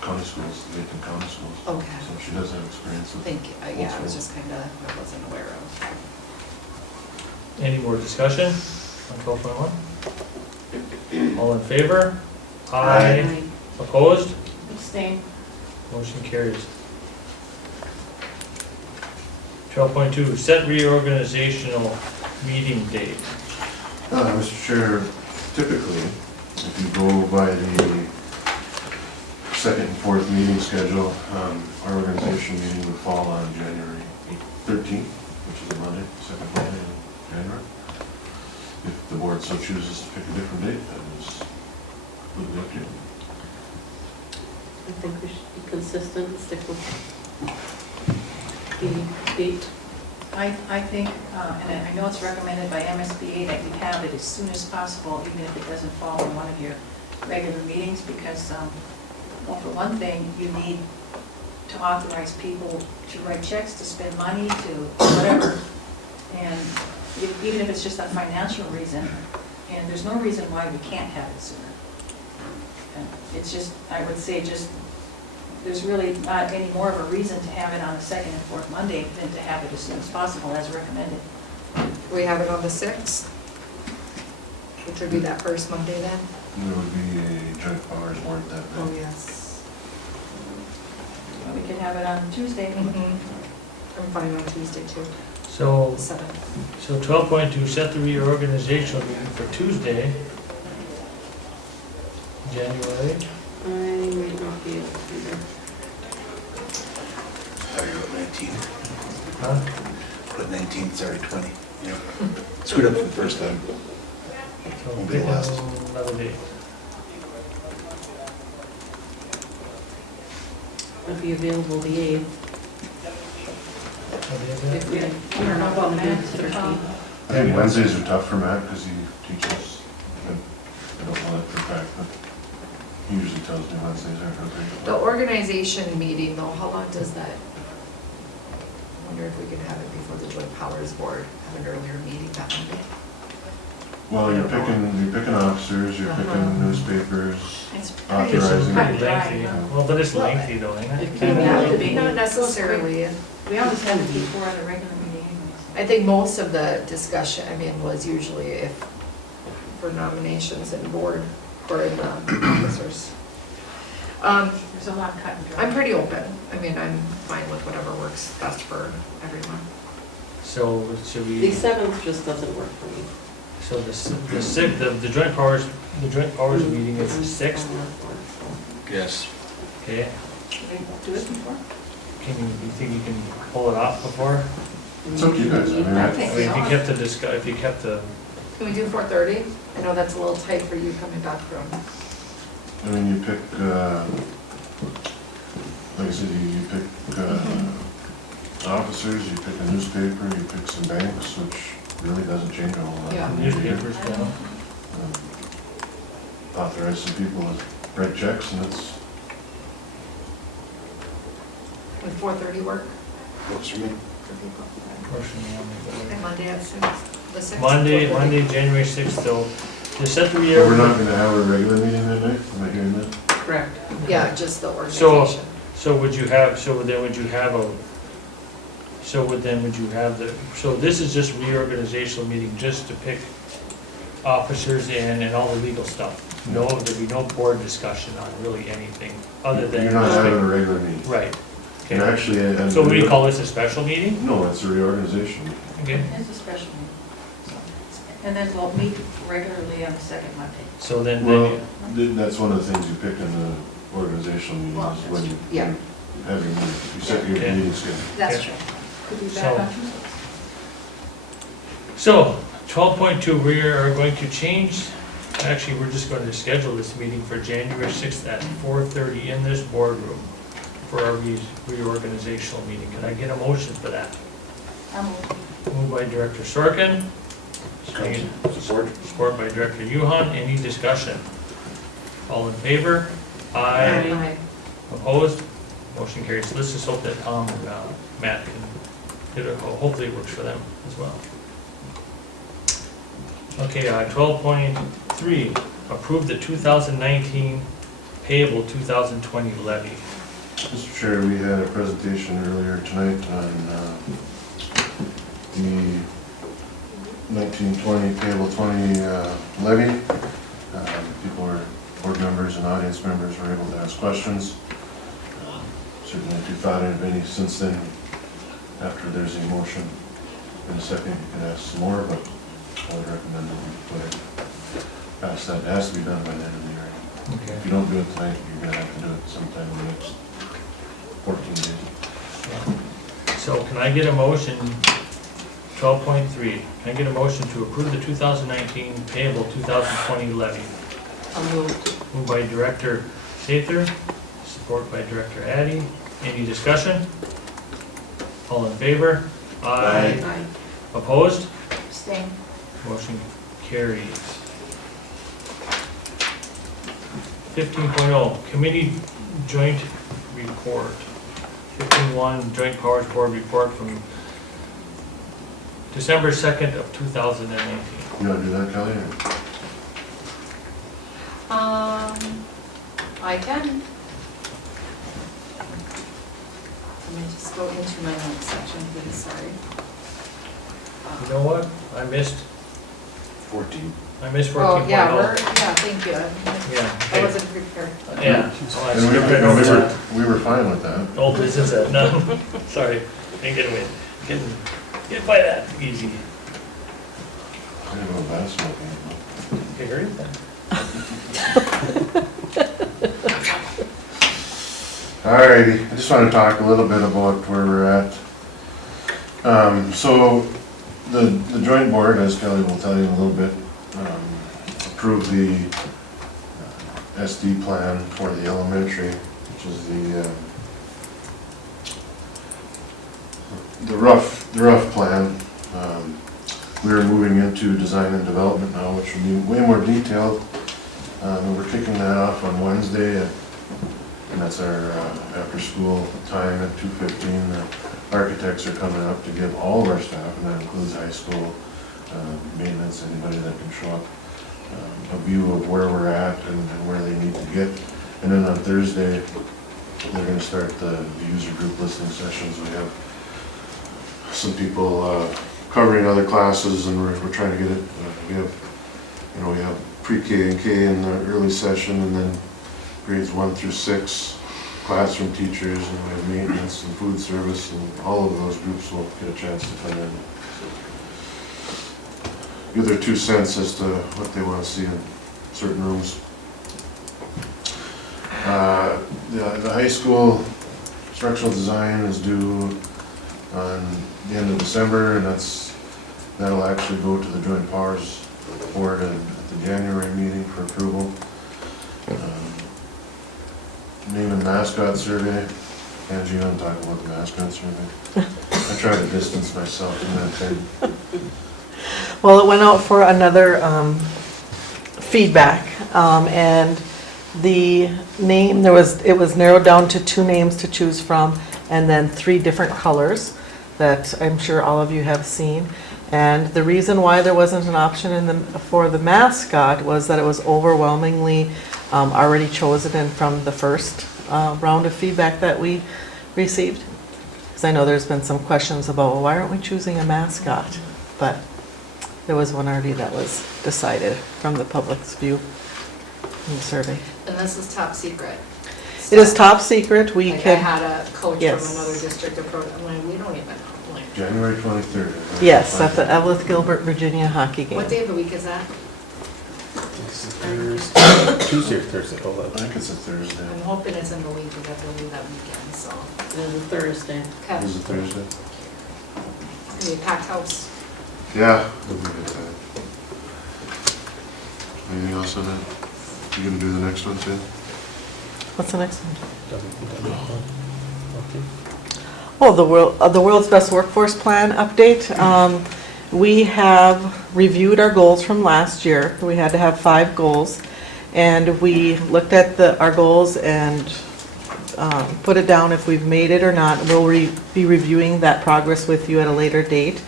county schools, the vacant county schools. Okay. So she does have experience with. Thank you. Yeah, I was just kind of, I wasn't aware of. Any more discussion on 12.1? All in favor? Aye. Opposed? Abstain. Motion carries. 12.2, set reorganizational meeting date. Mr. Chair, typically, if you go by the second and fourth meeting schedule, our organization meeting would fall on January 13th, which is a Monday, second Monday in January. If the board so chooses to pick a different date, that is completely up to you. I think we should be consistent and stick with the date. I think, and I know it's recommended by MSBA that you have it as soon as possible, even if it doesn't fall in one of your regular meetings, because, well, for one thing, you need to authorize people to write checks, to spend money, to whatever. And even if it's just a financial reason, and there's no reason why we can't have it sooner. And it's just, I would say, just, there's really not any more of a reason to have it on the second and fourth Monday than to have it as soon as possible, as recommended. We have it on the 6th, which would be that first Monday then? There would be a joint powers board that day. Oh, yes. We could have it on Tuesday. I'm fine on Tuesday too, So, the 7th. so 12.2, set the reorganizational meeting for Tuesday, January. I might not be able to be there. Oh, you're at 19. Huh? Put 19, sorry, 20. Yeah. Screwed up for the first time. So Won't be the pick last. another date. I'll be available the 8th. What day is If that? we, I don't know about the 13th. I think Wednesdays are tough for Matt because he teaches. I don't know that for a fact, but he usually tells me Wednesdays aren't okay. The organization meeting though, how long does that? I wonder if we could have it before the joint powers board, have an earlier meeting that Monday. Well, you're picking officers, you're picking newspapers, It's authorizing. Pretty dry, lengthy. huh? Well, but it's lengthy though, ain't It it? can be. Not necessarily. We always have it before the regular meeting anyways. I think most of the discussion, I mean, was usually if, for nominations and board, or in the officers. There's a lot cut and dry. I'm pretty open. I mean, I'm fine with whatever works best for everyone. So should The we, 7th just doesn't work for me. so the 6th, the joint powers meeting is the 6th, Yes. okay? Should we do it before? You think you can pull it off before? It's up to you guys. I mean, I I think mean, if you so. kept the if you kept the, Can we do 4:30? I know that's a little tight for you coming back from. I mean, you pick, like I said, you pick officers, you pick a newspaper, you pick some banks, which really doesn't change a whole lot. Yeah. from year to year. newspapers down. Authorize some people to write checks, and it's, Would 4:30 work Works for me. for people? Portion, yeah, Okay, Monday at 6. The 6th. Monday, January 6th, though. To set the But we're not gonna have a regular meeting that night, am I hearing that? Correct. Yeah, just the organization. So would you have, so then would you have a, so would then would you have the, so this is just reorganizational meeting, just to pick officers in and all the legal stuff? No, there'd be no board discussion on really anything, other than. You're not having a regular meeting. Right. And Okay. actually, and. So what do you call this, a special meeting? No, it's a reorganization meeting. Okay, It's a special meeting. And then we'll meet regularly on the second Monday. so then, Well, that's one of the things you pick in the organizational meeting, Well, is when you Yeah. have your meeting, you set your Yeah. meeting schedule. That's Okay. true. Could be So- back on Tuesday. so 12.2, we are going to change, actually, we're just going to schedule this meeting for January 6th at 4:30 in this boardroom for our reorganizational meeting. Can I get a motion for that? Moved by Director Sorkin. Support? Support by Director Yuhan. Any discussion? All in favor? Aye. Aye. Opposed? Motion carries. Let's just hope that Tom and Matt can, hopefully it works for them as well. Okay, 12.3, approve the 2019 payable 2020 levy. Mr. Chair, we had a presentation earlier tonight on the 1920 payable 20 levy. Board members and audience members were able to ask questions. Certainly if you thought of any since then, after there's a motion in a second, you can ask some more, but I would recommend that we put it past that. It has to be done by the end of the year. Okay. If you don't do it tonight, you're gonna have to do it sometime in the next 14 days. So can I get a motion, 12.3, can I get a motion to approve the 2019 payable 2020 levy? Moved by Director Sather, support by Director Addy. Any discussion? All in favor? Aye. Opposed? Abstain. Motion carries. 15.0, committee joint report. 15.1, joint powers board report from December 2nd of 2019. You wanna do that, Kelly? or- I can. Let me just go into my notes section, please, sorry. You know what? I missed 14. 14.0. Oh, yeah, thank you. Yeah, I okay. wasn't prepared. Yeah. And we were fine with that. Old business at none. Sorry, can't get away. Get by that easy. I didn't know about smoking. Okay, heard it then. Alrighty, I just want to talk a little bit about where we're at. So the joint board, as Kelly will tell you in a little bit, approved the SD plan for the elementary, which is the rough plan. We are moving into design and development now, which will be way more detailed. We're kicking that off on Wednesday, and that's our after-school time at 2:15. The architects are coming up to give all of our staff, and that includes high school, maintenance, anybody that can show up, a view of where we're at and where they need to get. And then on Thursday, they're gonna start the user group listening sessions. We have some people covering other classes, and we're trying to get it, we have pre-K and K in the early session, and then grades 1 through 6, classroom teachers, and we have maintenance and food service, and all of those groups will get a chance to come in. Give their 2 cents as to what they want to see in certain rooms. The high school structural design is due on the end of December, and that'll actually go to the Joint Powers Board at the January meeting for approval. Name and mascot survey. Angie, you want to talk about the mascot survey? I try to distance myself from that thing. Well, it went out for another feedback, and the name, it was narrowed down to 2 names to choose from, and then 3 different colors that I'm sure all of you have seen. And the reason why there wasn't an option for the mascot was that it was overwhelmingly already chosen and from the first round of feedback that we received. Because I know there's been some questions about, well, why aren't we choosing a mascot? But there was one already that was decided from the public's view in the survey. And this is top secret. It is top secret. We Like I can, had a coach yes. from another district approach, I'm like, we don't even know. Like, January 23rd. yes, at the Eveleth Gilbert, Virginia hockey game. what day of the week is that? Tuesday or Thursday, hold on. I think it's a Thursday. I'm hoping it's in the week because I have to leave that weekend, so. It is a Thursday. Okay. Is it Thursday? It's gonna be a packed house. Yeah. It'll be a good time. Anything else on that? You gonna do the next one, Tim? What's the next one? Okay. Oh, the World's Best Workforce Plan update. We have reviewed our goals from last year. We had to have 5 goals. And we looked at our goals and put it down if we've made it or not. We'll be reviewing that progress with you at a later date.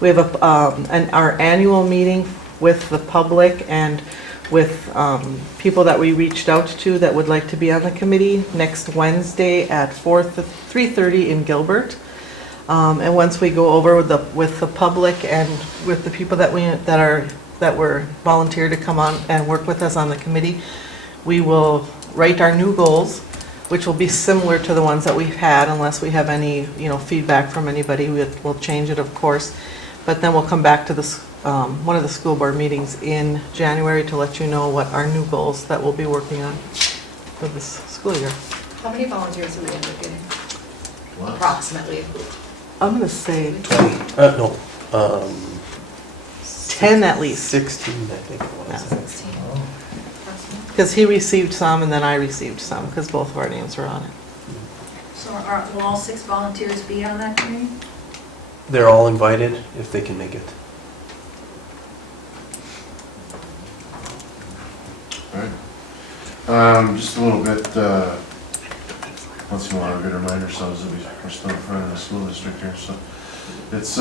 We have our annual meeting with the public and with people that we reached out to that would like to be on the committee next Wednesday at 3:30 in Gilbert. And once we go over with the public and with the people that were volunteered to come on and work with us on the committee, we will write our new goals, which will be similar to the ones that we've had, unless we have any feedback from anybody. We'll change it, of course. But then we'll come back to this one of the school board meetings in January to let you know what our new goals that we'll be working on for this school year. How many volunteers do we end up getting? What? Approximately. I'm gonna say 20, 10 at least, 16, I think it was. 16. because he received some and then I received some, because both of our names were on it. So will all 6 volunteers be on that committee? They're all invited if they can make it. All right. Just a little bit, once in a while, we gotta remind ourselves that we're still in front of the school district here, so. It's,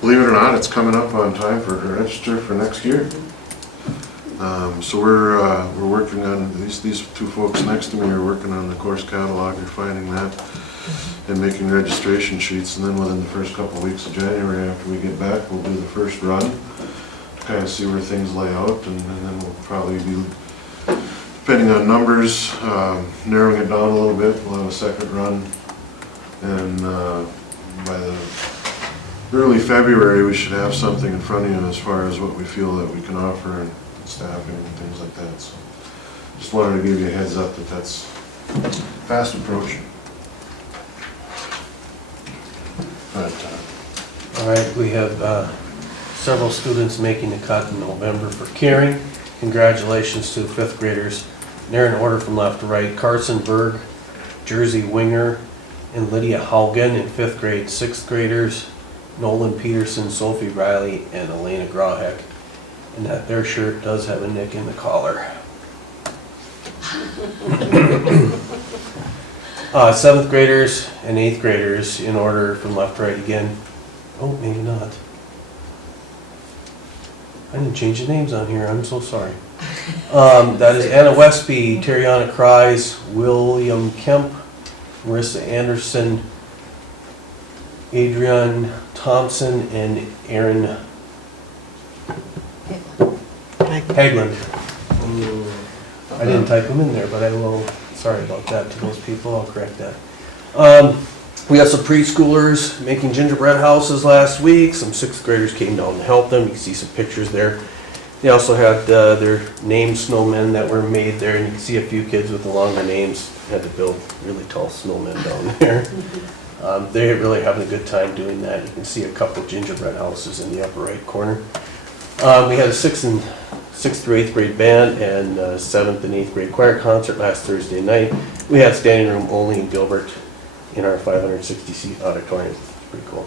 believe it or not, it's coming up on time for the register for next year. So we're working on, these 2 folks next to me are working on the course catalog, refining that, and making registration sheets, and then within the first couple of weeks of January, after we get back, we'll do the first run, to kind of see where things lay out, and then we'll probably be, depending on numbers, narrowing it down a little bit. We'll have a second run, and by the early February, we should have something in front of you as far as what we feel that we can offer and staffing and things like that. So just wanted to give you a heads up that that's fast approaching. But, All right, we have several students making the cut in November for caring. Congratulations to 5th graders. They're in order from left to right. Carson Berg, Jersey Winger, and Lydia Haugen in 5th grade. 6th graders, Nolan Peterson, Sophie Riley, and Elena Grahek. And that their shirt does have a nick in the collar. 7th graders and 8th graders in order from left to right again. Oh, maybe not. I didn't change the names on here, I'm so sorry. That is Anna Westby, Terriana Kreis, William Kemp, Marissa Anderson, Adrian Thompson, and Aaron Haglund. I didn't type them in there, but I will, sorry about that to those people, I'll correct that. We got some preschoolers making gingerbread houses last week. Some 6th graders came down to help them. You can see some pictures there. They also had their named snowmen that were made there, and you can see a few kids with the longer names had to build really tall snowmen down there. They're really having a good time doing that. You can see a couple gingerbread houses in the upper right corner. We had a 6th through 8th grade band and 7th and 8th grade choir concert last Thursday night. We had standing room only in Gilbert in our 560-seat auditorium. Pretty cool.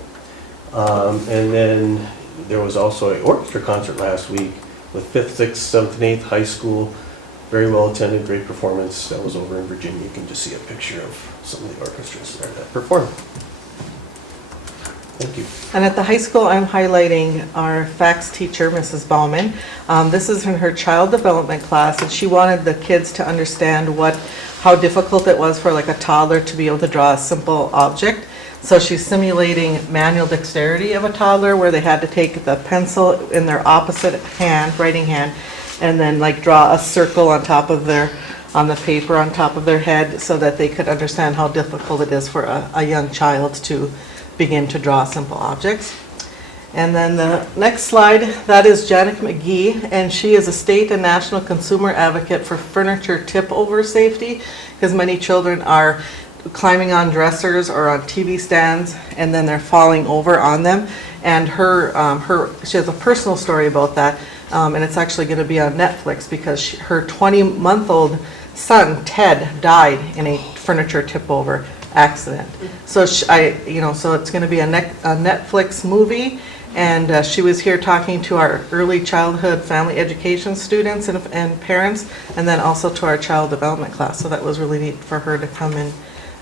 And then there was also an orchestra concert last week with 5th, 6th, 7th, and 8th high school. Very well attended, great performance. That was over in Virginia. You can just see a picture of some of the orchestras there that performed. Thank you. And at the high school, I'm highlighting our FACS teacher, Mrs. Bauman. This is in her child development class, and she wanted the kids to understand how difficult it was for like a toddler to be able to draw a simple object. So she's simulating manual dexterity of a toddler, where they had to take the pencil in their opposite hand, writing hand, and then like draw a circle on the paper on top of their head, so that they could understand how difficult it is for a young child to begin to draw simple objects. And then the next slide, that is Janet McGee, and she is a state and national consumer advocate for furniture tip-over safety, because many children are climbing on dressers or on TV stands, and then they're falling over on them. And she has a personal story about that, and it's actually going to be on Netflix, because her 20-month-old son, Ted, died in a furniture tip-over accident. So so it's going to be a Netflix movie, and she was here talking to our early childhood family education students and parents, and then also to our child development class. So that was really neat for her to come and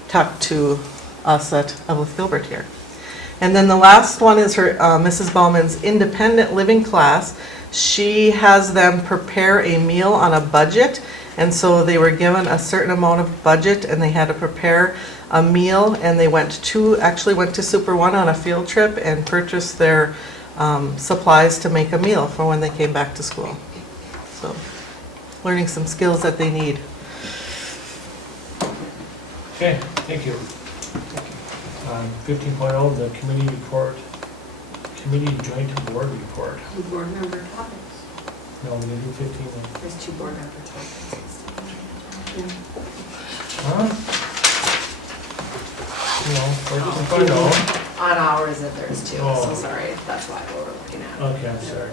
talk to us at Eveleth Gilbert here. And then the last one is her Mrs. Bauman's independent living class. She has them prepare a meal on a budget, and so they were given a certain amount of budget, and they had to prepare a meal, and they actually went to Super One on a field trip and purchased their supplies to make a meal for when they came back to school. So, learning some skills that they need. Okay, thank you. 15.0, the committee report, committee joint board report. Board member topics. No, we didn't do 15. There's 2 board member topics. Huh? No, 14.0. On ours, there's 2, Oh. so sorry, that's why we're looking at. Okay, I'm sorry.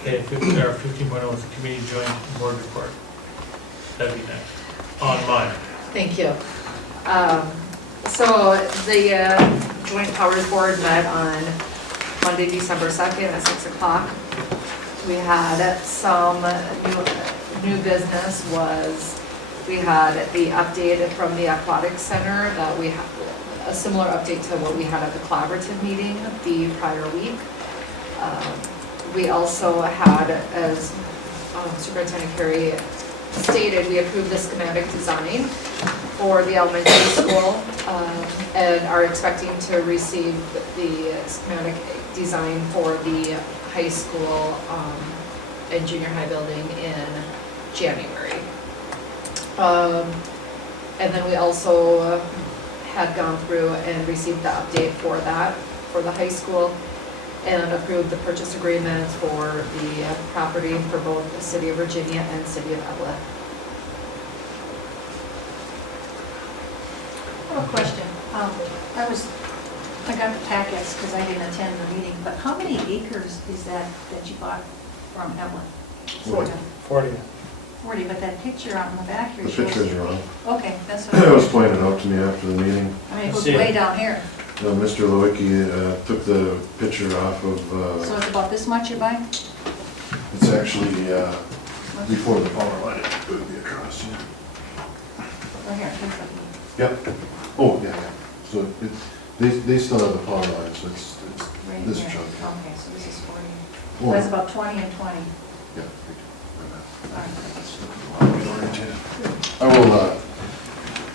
Okay, 15.0 is the committee joint board report. That'd be next. On mine. Thank you. So the Joint Powers Board met on Monday, December 2nd at 6 o'clock. We had some new business. We had the update from the Aquatic Center, that we have a similar update to what we had at the collaborative meeting the prior week. We also had, as Superintendent Carey stated, we approved the schematic design for the elementary school, and are expecting to receive the schematic design for the high school and junior high building in January. And then we also had gone through and received the update for that, for the high school, and approved the purchase agreement for the property for both the City of Virginia and City of Eveleth. I have a question. I got the packets because I didn't attend the meeting, but how many acres is that you bought from Eveleth? 40. 40, but that picture on the back here The shows... picture's wrong. Okay, that's what It was pointed out to me after the meeting. I mean, it goes way down here. Mr. Lewicki took the picture off of, So it's about this much you're buying? it's actually before the power line. It would be across here. Oh, here, here's the... Yep. Oh, yeah. So they still have the power line, so it's Right this here. chunk. Okay, so this is 40. Oh, That's about 20 and 20. Yeah. All right. I will,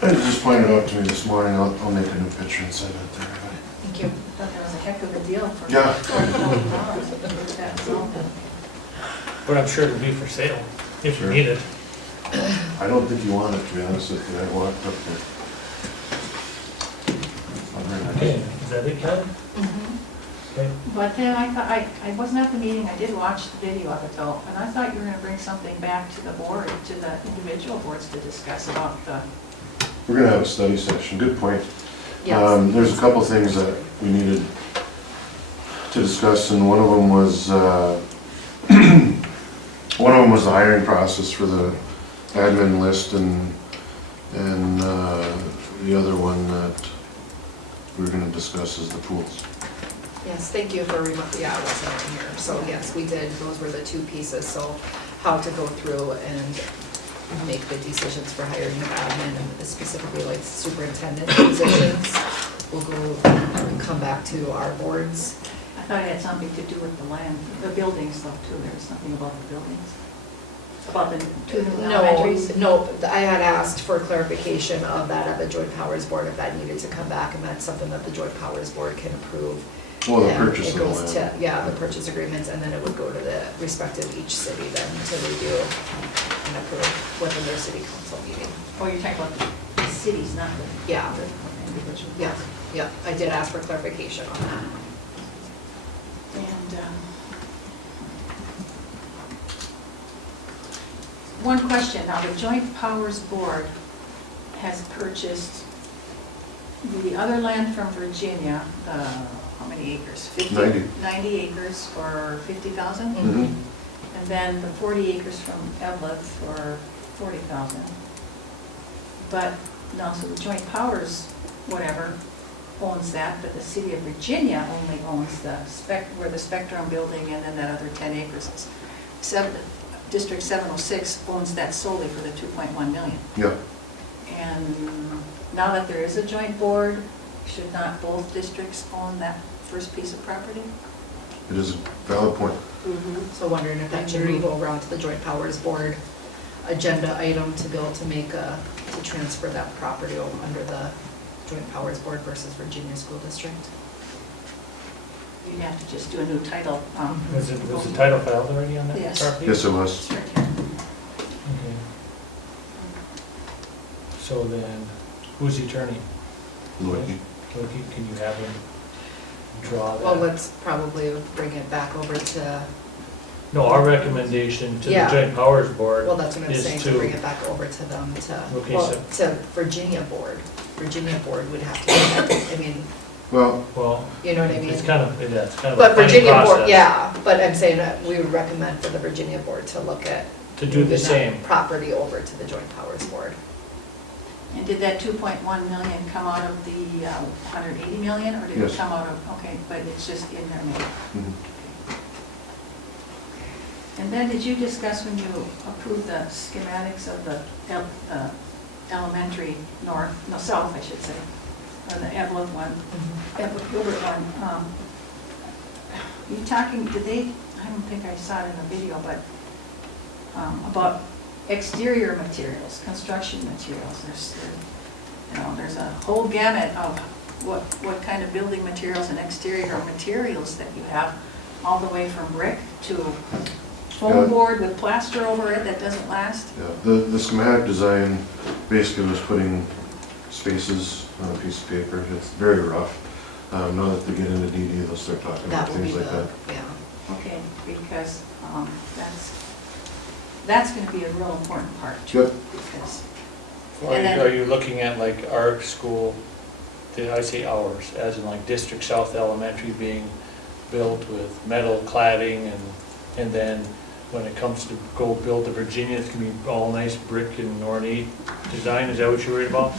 it just pointed out to me this morning. I'll make a new picture and send it to everybody. Thank you. I thought that was a heck of a deal for Yeah. $40,000. That's all. But I'm sure it'll be for sale, if you Sure. need it. I don't think you want it, to be honest with you. I walked up there. Okay, is that it, Kelly? Okay. But then I thought, I wasn't at the meeting, I did watch the video of it though, and I thought you were gonna bring something back to the board, to the individual boards to discuss about the... We're gonna have a study session. Good point. Yes. There's a couple things that we needed to discuss, and one of them was the hiring process for the admin list, and the other one that we're gonna discuss is the pools. Yes, thank you for yeah, I wasn't in here. So yes, we did, those were the 2 pieces. So how to go through and make the decisions for hiring an admin, and specifically like superintendent positions. We'll go come back to our boards. I thought it had something to do with the land, the building stuff too, there was something about the buildings. About the two new elementaries? No, I had asked for clarification of that at the Joint Powers Board, if that needed to come back, and that's something that the Joint Powers Board can approve. Well, the And purchase it of the goes to- land. Yeah, the purchase agreements, and then it would go to the respective each city then to review and approve within their city council meeting. Oh, you're talking about the cities, not the Yeah, individual. yeah, I did ask for clarification on that. And one question, now the Joint Powers Board has purchased the other land from Virginia, how many acres? 90. 90 acres for 50,000? Mhm. And then the 40 acres from Eveleth for 40,000. But, no, so the Joint Powers, whatever, owns that, but the city of Virginia only owns where the Spectrum building and then that other 10 acres is. District 706 owns that solely for the 2.1 million. Yeah, And now that there is a joint board, should not both districts own that first piece of property? it is a valid point. So wondering if that should move over onto the Joint Powers Board agenda item to be able to to transfer that property over under the Joint Powers Board versus Virginia School District. You'd have to just do a new title. Was the title filed already on that Yes. property? Yes, it was. It's right here. Okay. So then, who's the attorney? Look, Loki, can you have him draw that? Well, let's probably bring it back over to, No, our recommendation to the Yeah. Joint Powers Board well, that's what I'm is saying, to bring it back over to them Okay, to Virginia Board. Virginia Board would have to, I mean, well, well, you know what I mean? it's kind of a But funny Virginia Board, process yeah, but I'm saying that we would recommend for the Virginia Board to look at to do the moving that same. property over to the Joint Powers Board. And did that 2.1 million come out of the 180 million, or did it Yes. come out of, okay, but it's just in there maybe? mhm. And then did you discuss when you approved the schematics of the elementary south, I should say, or the Eveleth one, Eveleth Gilbert one, you talking, I don't think I saw it in the video, but about exterior materials, construction materials. There's a whole gamut of what kind of building materials and exterior materials that you have, all the way from brick to foam board with plaster over it that doesn't last. Yeah, the schematic design basically was putting spaces on a piece of paper. It's very rough. Now that they get into DD, they'll start talking about That will be things like the, that. yeah. Okay, because that's going to be a real important part too. Yep. Because Are you looking at like our school, did I say ours, as in like District South Elementary being built with metal cladding and then when it comes to go build the Virginia, it's gonna be all nice brick and ornate design, is that what you're worried about?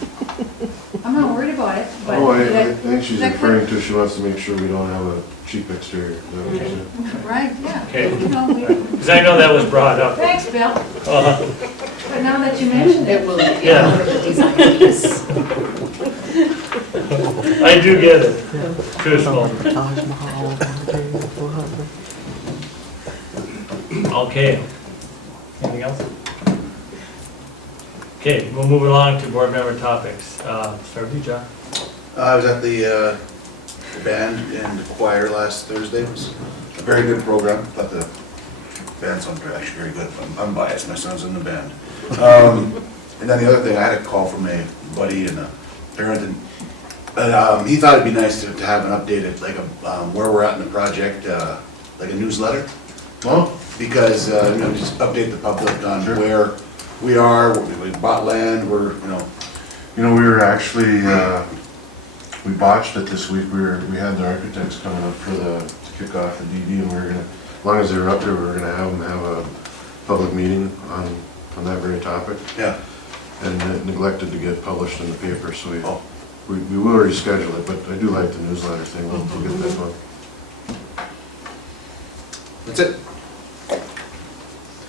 I'm not worried about it, but. Oh, I that- think she's that could- referring to, she wants to make sure we don't have a cheap exterior. Is that what you said? Right, yeah. Okay. You know, Because I know that was brought up. Thanks, Bill. Uh, But now that you mentioned it. It will, Yeah. yeah, one of the design piece. I do get it, truthful. Okay, anything else? Okay, we'll move along to board member topics. Start with you, John. I was at the band and choir last Thursday. It was a very good program. Thought the band sounded actually very good. I'm biased, my son's in the band. And then the other thing, I had a call from a buddy and a parent, and he thought it'd be nice to have an updated, like where we're at in the project, like a newsletter. Well, Because, just update the public on where we are, we bought land, we were actually, we botched it this week. We had the architects coming up to kick off the DD, and we were gonna, as long as they were up there, we were gonna have them have a public meeting on that very topic. Yeah. And it neglected to get published in the paper, so we will reschedule it, but I do like the newsletter thing. We'll get that one. That's it.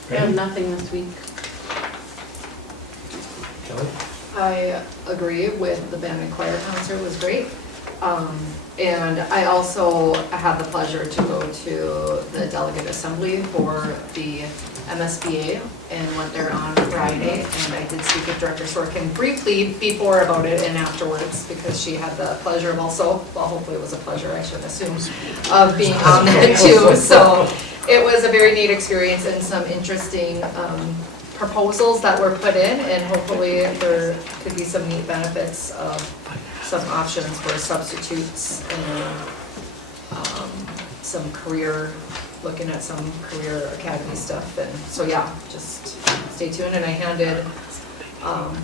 I have nothing this week. Kelly? I agree with the band and choir concert was great. And I also had the pleasure to go to the delegate assembly for the MSBA and went there on Friday. And I did speak with Director Sorkin briefly before about it and afterwards, because she had the pleasure of also, well, hopefully it was a pleasure, I should assume, of being on there too. So it was a very neat experience and some interesting proposals that were put in, and hopefully there could be some neat benefits of some options for substitutes and some career, looking at some career academy stuff. And so, yeah, just stay tuned. And I handed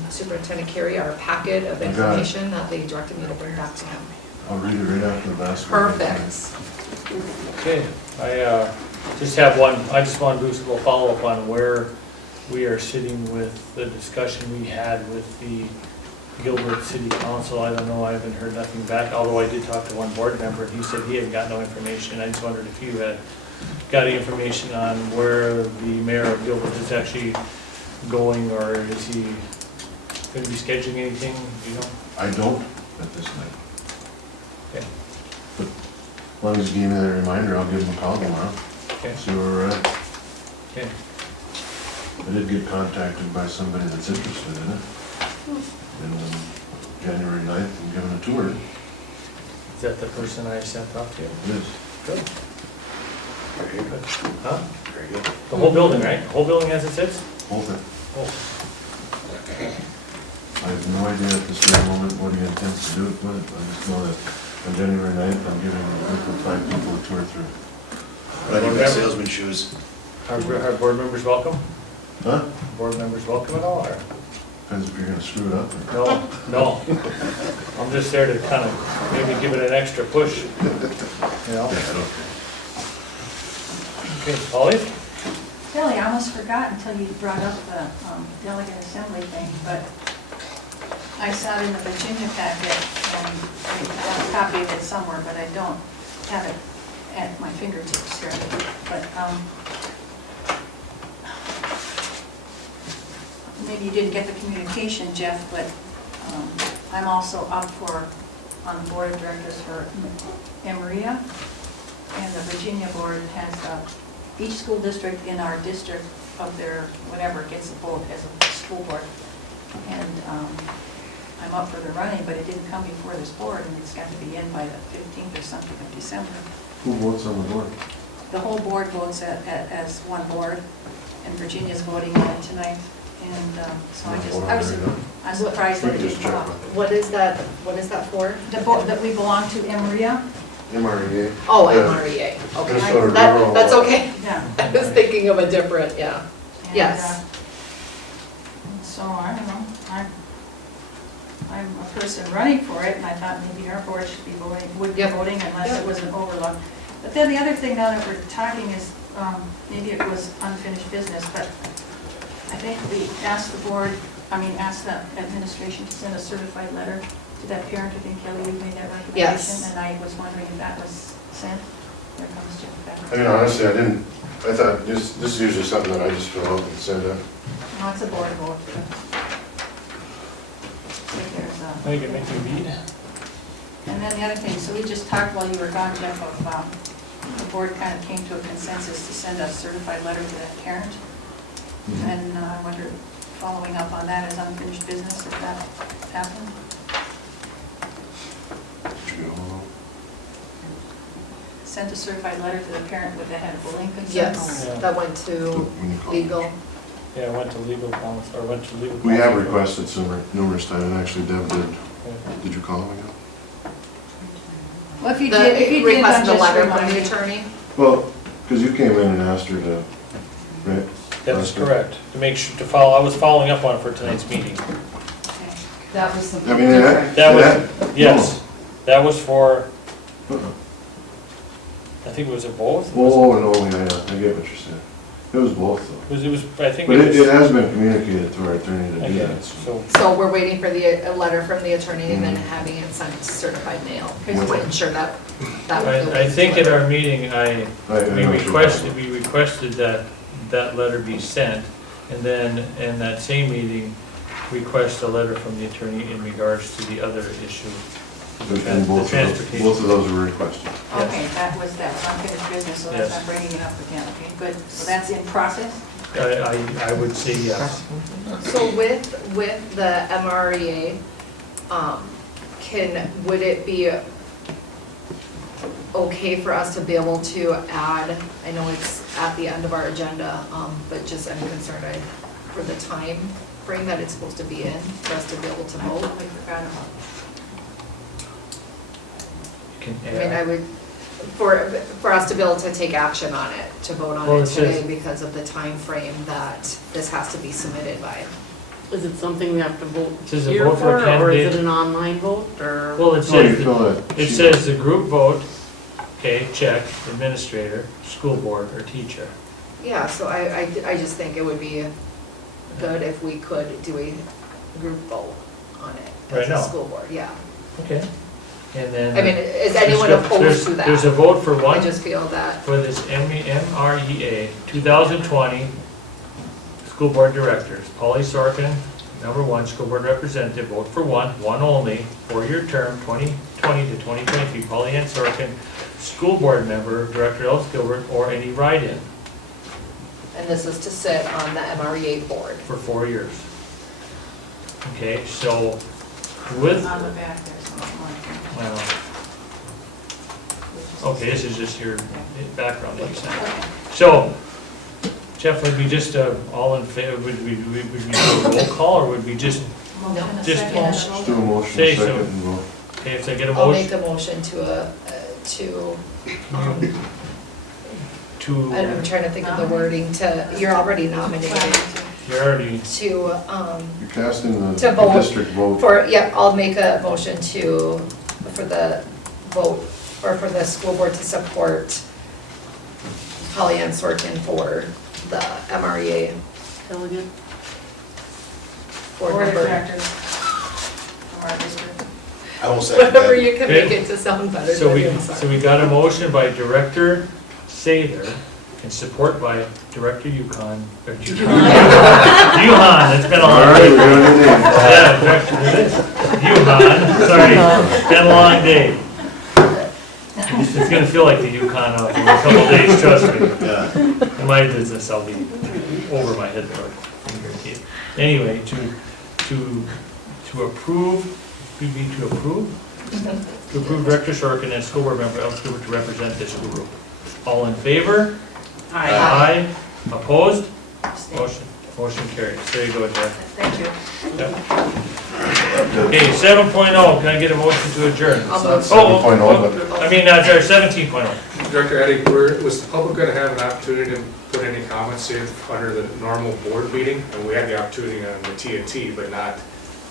Superintendent Carey our packet of information that they directed me to bring back to him. I'll read it right after the basketball. Perfect. Okay, I just have one, I just want to do a little follow-up on where we are sitting with the discussion we had with the Gilbert City Council. I don't know, I haven't heard nothing back, although I did talk to one board member, and he said he had got no information. I just wondered if you had got any information on where the mayor of Gilbert is actually going, or is he going to be scheduling anything, do you know? I don't at this night. Okay. But as long as you give me that reminder, I'll give him a call tomorrow. Okay. See where we're at. Okay. I did get contacted by somebody that's interested in it. And January 9th, I'm giving a tour. Is that the person I sent off to you? It is. Good. Very good. Huh? Very good. The whole building, right? The whole building as it sits? Whole thing. Oh. I have no idea at this very moment what he intends to do with it. I just know that on January 9th, I'm giving a group of 5 people a tour through. But I need my salesman shoes. Are board members welcome? Huh? Board members welcome at all, or? Depends if you're gonna screw it up. No, no. I'm just there to kind of maybe give it an extra push, you know? Okay, Polly? Kelly, I almost forgot until you brought up the delegate assembly thing, but I saw it in the Virginia packet, and I have a copy of it somewhere, but I don't have it at my fingertips here. But maybe you didn't get the communication, Jeff, but I'm also up on the board of directors for Emoria, and the Virginia board has each school district in our district of their, whatever, gets a vote as a school board. And I'm up for the running, but it didn't come before this board, and it's got to be in by the 15th or something of December. Who votes on the board? The whole board votes as one board, and Virginia's voting on it tonight. And so I was surprised that it didn't come up. What is that for? The board that we belong to, Emoria. MREA. Oh, MREA, okay. That's okay. Yeah. I was thinking of a different, yeah. And, Yes. So I don't know, I'm a person running for it, and I thought maybe our board should be voting, would be voting unless it was an overload. But then the other thing now that we're talking is, maybe it was unfinished business, but I think we asked the board, asked the administration to send a certified letter to that parent. I think Kelly, you made that recommendation. Yes. And I was wondering if that was sent. There comes Jeff back. I mean, honestly, I thought this is usually something that I just fill out and send out. No, it's a board vote. I can make you read. And then the other thing, so we just talked while you were gone, Jeff, of the board kind of came to a consensus to send a certified letter to that parent. And I wonder, following up on that as unfinished business, if that happened? Sent a certified letter to the parent with that had bullying concerns? Yes, that went to legal. Yeah, I went to legal counsel, or went to legal counsel. We have requested some numerous times, and actually Deb did. Did you call him again? Well, if you did, then Requested a just letter from remind the me. attorney? Well, because you came in and asked her to, right? That's correct. To make sure, to follow, I was following up on for tonight's meeting. That was something I mean, different. That was, yes, that was for, Uh-uh. I think it was it both? Oh, no, yeah, I get what you're saying. It was both, though. It was, I think But it was. it has been communicated to our attorney to do Okay, that, so. so, So we're waiting for a letter from the attorney and then having it sent certified mail to ensure that would I think at our meeting, I we know what you're requested that letter be sent, and then in that same meeting, request a letter from the attorney in regards to the other issue And both of those were requested. Okay, that was unfinished business, so that's, Yes. I'm bringing it up again, okay, good. So that's in process? I would say yes. So with the MREA, would it be okay for us to be able to add, I know it's at the end of our agenda, but just I'm concerned for the time frame that it's supposed to be in, for us to be able to I vote? totally forgot about You can I mean, add. I would, for us to be able to take action on it, to vote on Well, it it says- today because of the time frame that this has to be submitted by. Is it something we have to vote It says a here vote for a for, or is candidate. it an online vote, or? Well, it No, you says, fill it. it says the group vote, okay, check, administrator, school board, or teacher. Yeah, so I just think it would be good if we could do a group vote on it Right as now. a school board, yeah. Okay. And then. I mean, is anyone opposed to that? There's a vote for I one, just feel that, for this MREA 2020 school board directors. Polly Sorkin, number one, school board representative, vote for one only, four-year term, 2020 to 2023. Polly Ann Sorkin, school board member, Director Ellis Gilbert, or any write-in and this is to sit on the MREA board. for 4 years. Okay, so with, on the back there's one. well, okay, this is just your background that you sent. So, Jeff, would we just all in favor, would we do a roll call, or would we just, Motion, a Just second, Just do a motion, Say second, so. and vote. okay, if I get a I'll make motion a motion to, I'm trying to think of the wording you're already nominated, you're already, to, You're casting the To vote district vote. I'll make a motion for the vote, or for the school board to support Polly Ann Sorkin for the MREA Delegate? board Board of member. Directors from our district. I will second Whatever that. you can Okay. make it to sound better so than we, you, I'm sorry. so we got a motion by Director Sather and support by Director Yukon, or Yuhan, it's been a All long right, day. we got a new name. Yeah, Director, Yuhan, sorry, been a long day. It's gonna feel like the Yukon out in a couple days, trust me. Yeah. In my business, I'll be over my head there. Anyway, to approve, would be to approve? To approve Director Sorkin and school board member Ellis Gilbert to represent this group. All in favor? Aye. Opposed? Motion carries. There you go, Jeff. Thank you. Okay, 7.0, can I get a motion to adjourn? I'll move. 7.0, I mean, sorry, 17.0. Director Eddie, was the public going to have an opportunity to put any comments in under the normal board meeting? And we had the opportunity on the TNT, but not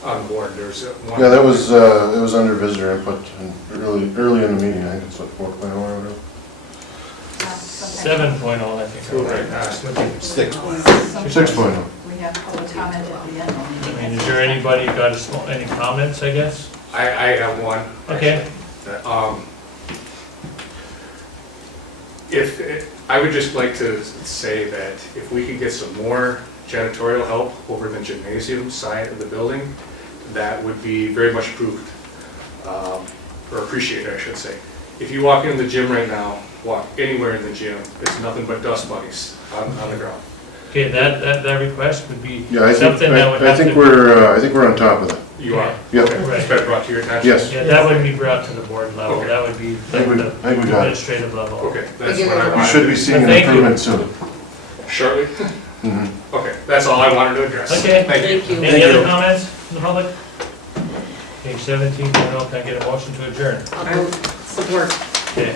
on board. There's one. Yeah, that was under visitor input and early in the meeting, I think it's what, 4.0 or whatever. 7.0, I think. Right, 6.0. We have public comment at the end. I mean, is there anybody got any comments, I guess? I have one. Okay. I would just like to say that if we could get some more janitorial help over the gymnasium side of the building, that would be very much approved, or appreciated, I should say. If you walk in the gym right now, walk anywhere in the gym, it's nothing but dust bunnies on the ground. Okay, that request would be Yeah, I think, something that would I have think to. we're on top of that. You are? Yep. Okay, it's been brought to your attention? Yes. Yeah, that would be brought to the board level, Okay. that would be I think we got it. administrative level. Okay, that's you. what I You wanted. should be seeing an Thank you. improvement soon. Shortly? Mhm. Okay, that's all I wanted to address. Okay. Thank you. Thank you. Any other comments from the public? Okay, 17.0, can I get a motion to adjourn? I will support. Okay.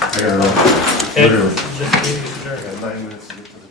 I gotta run. Ed, Literally. let's do adjourn. I got 9 minutes to get to the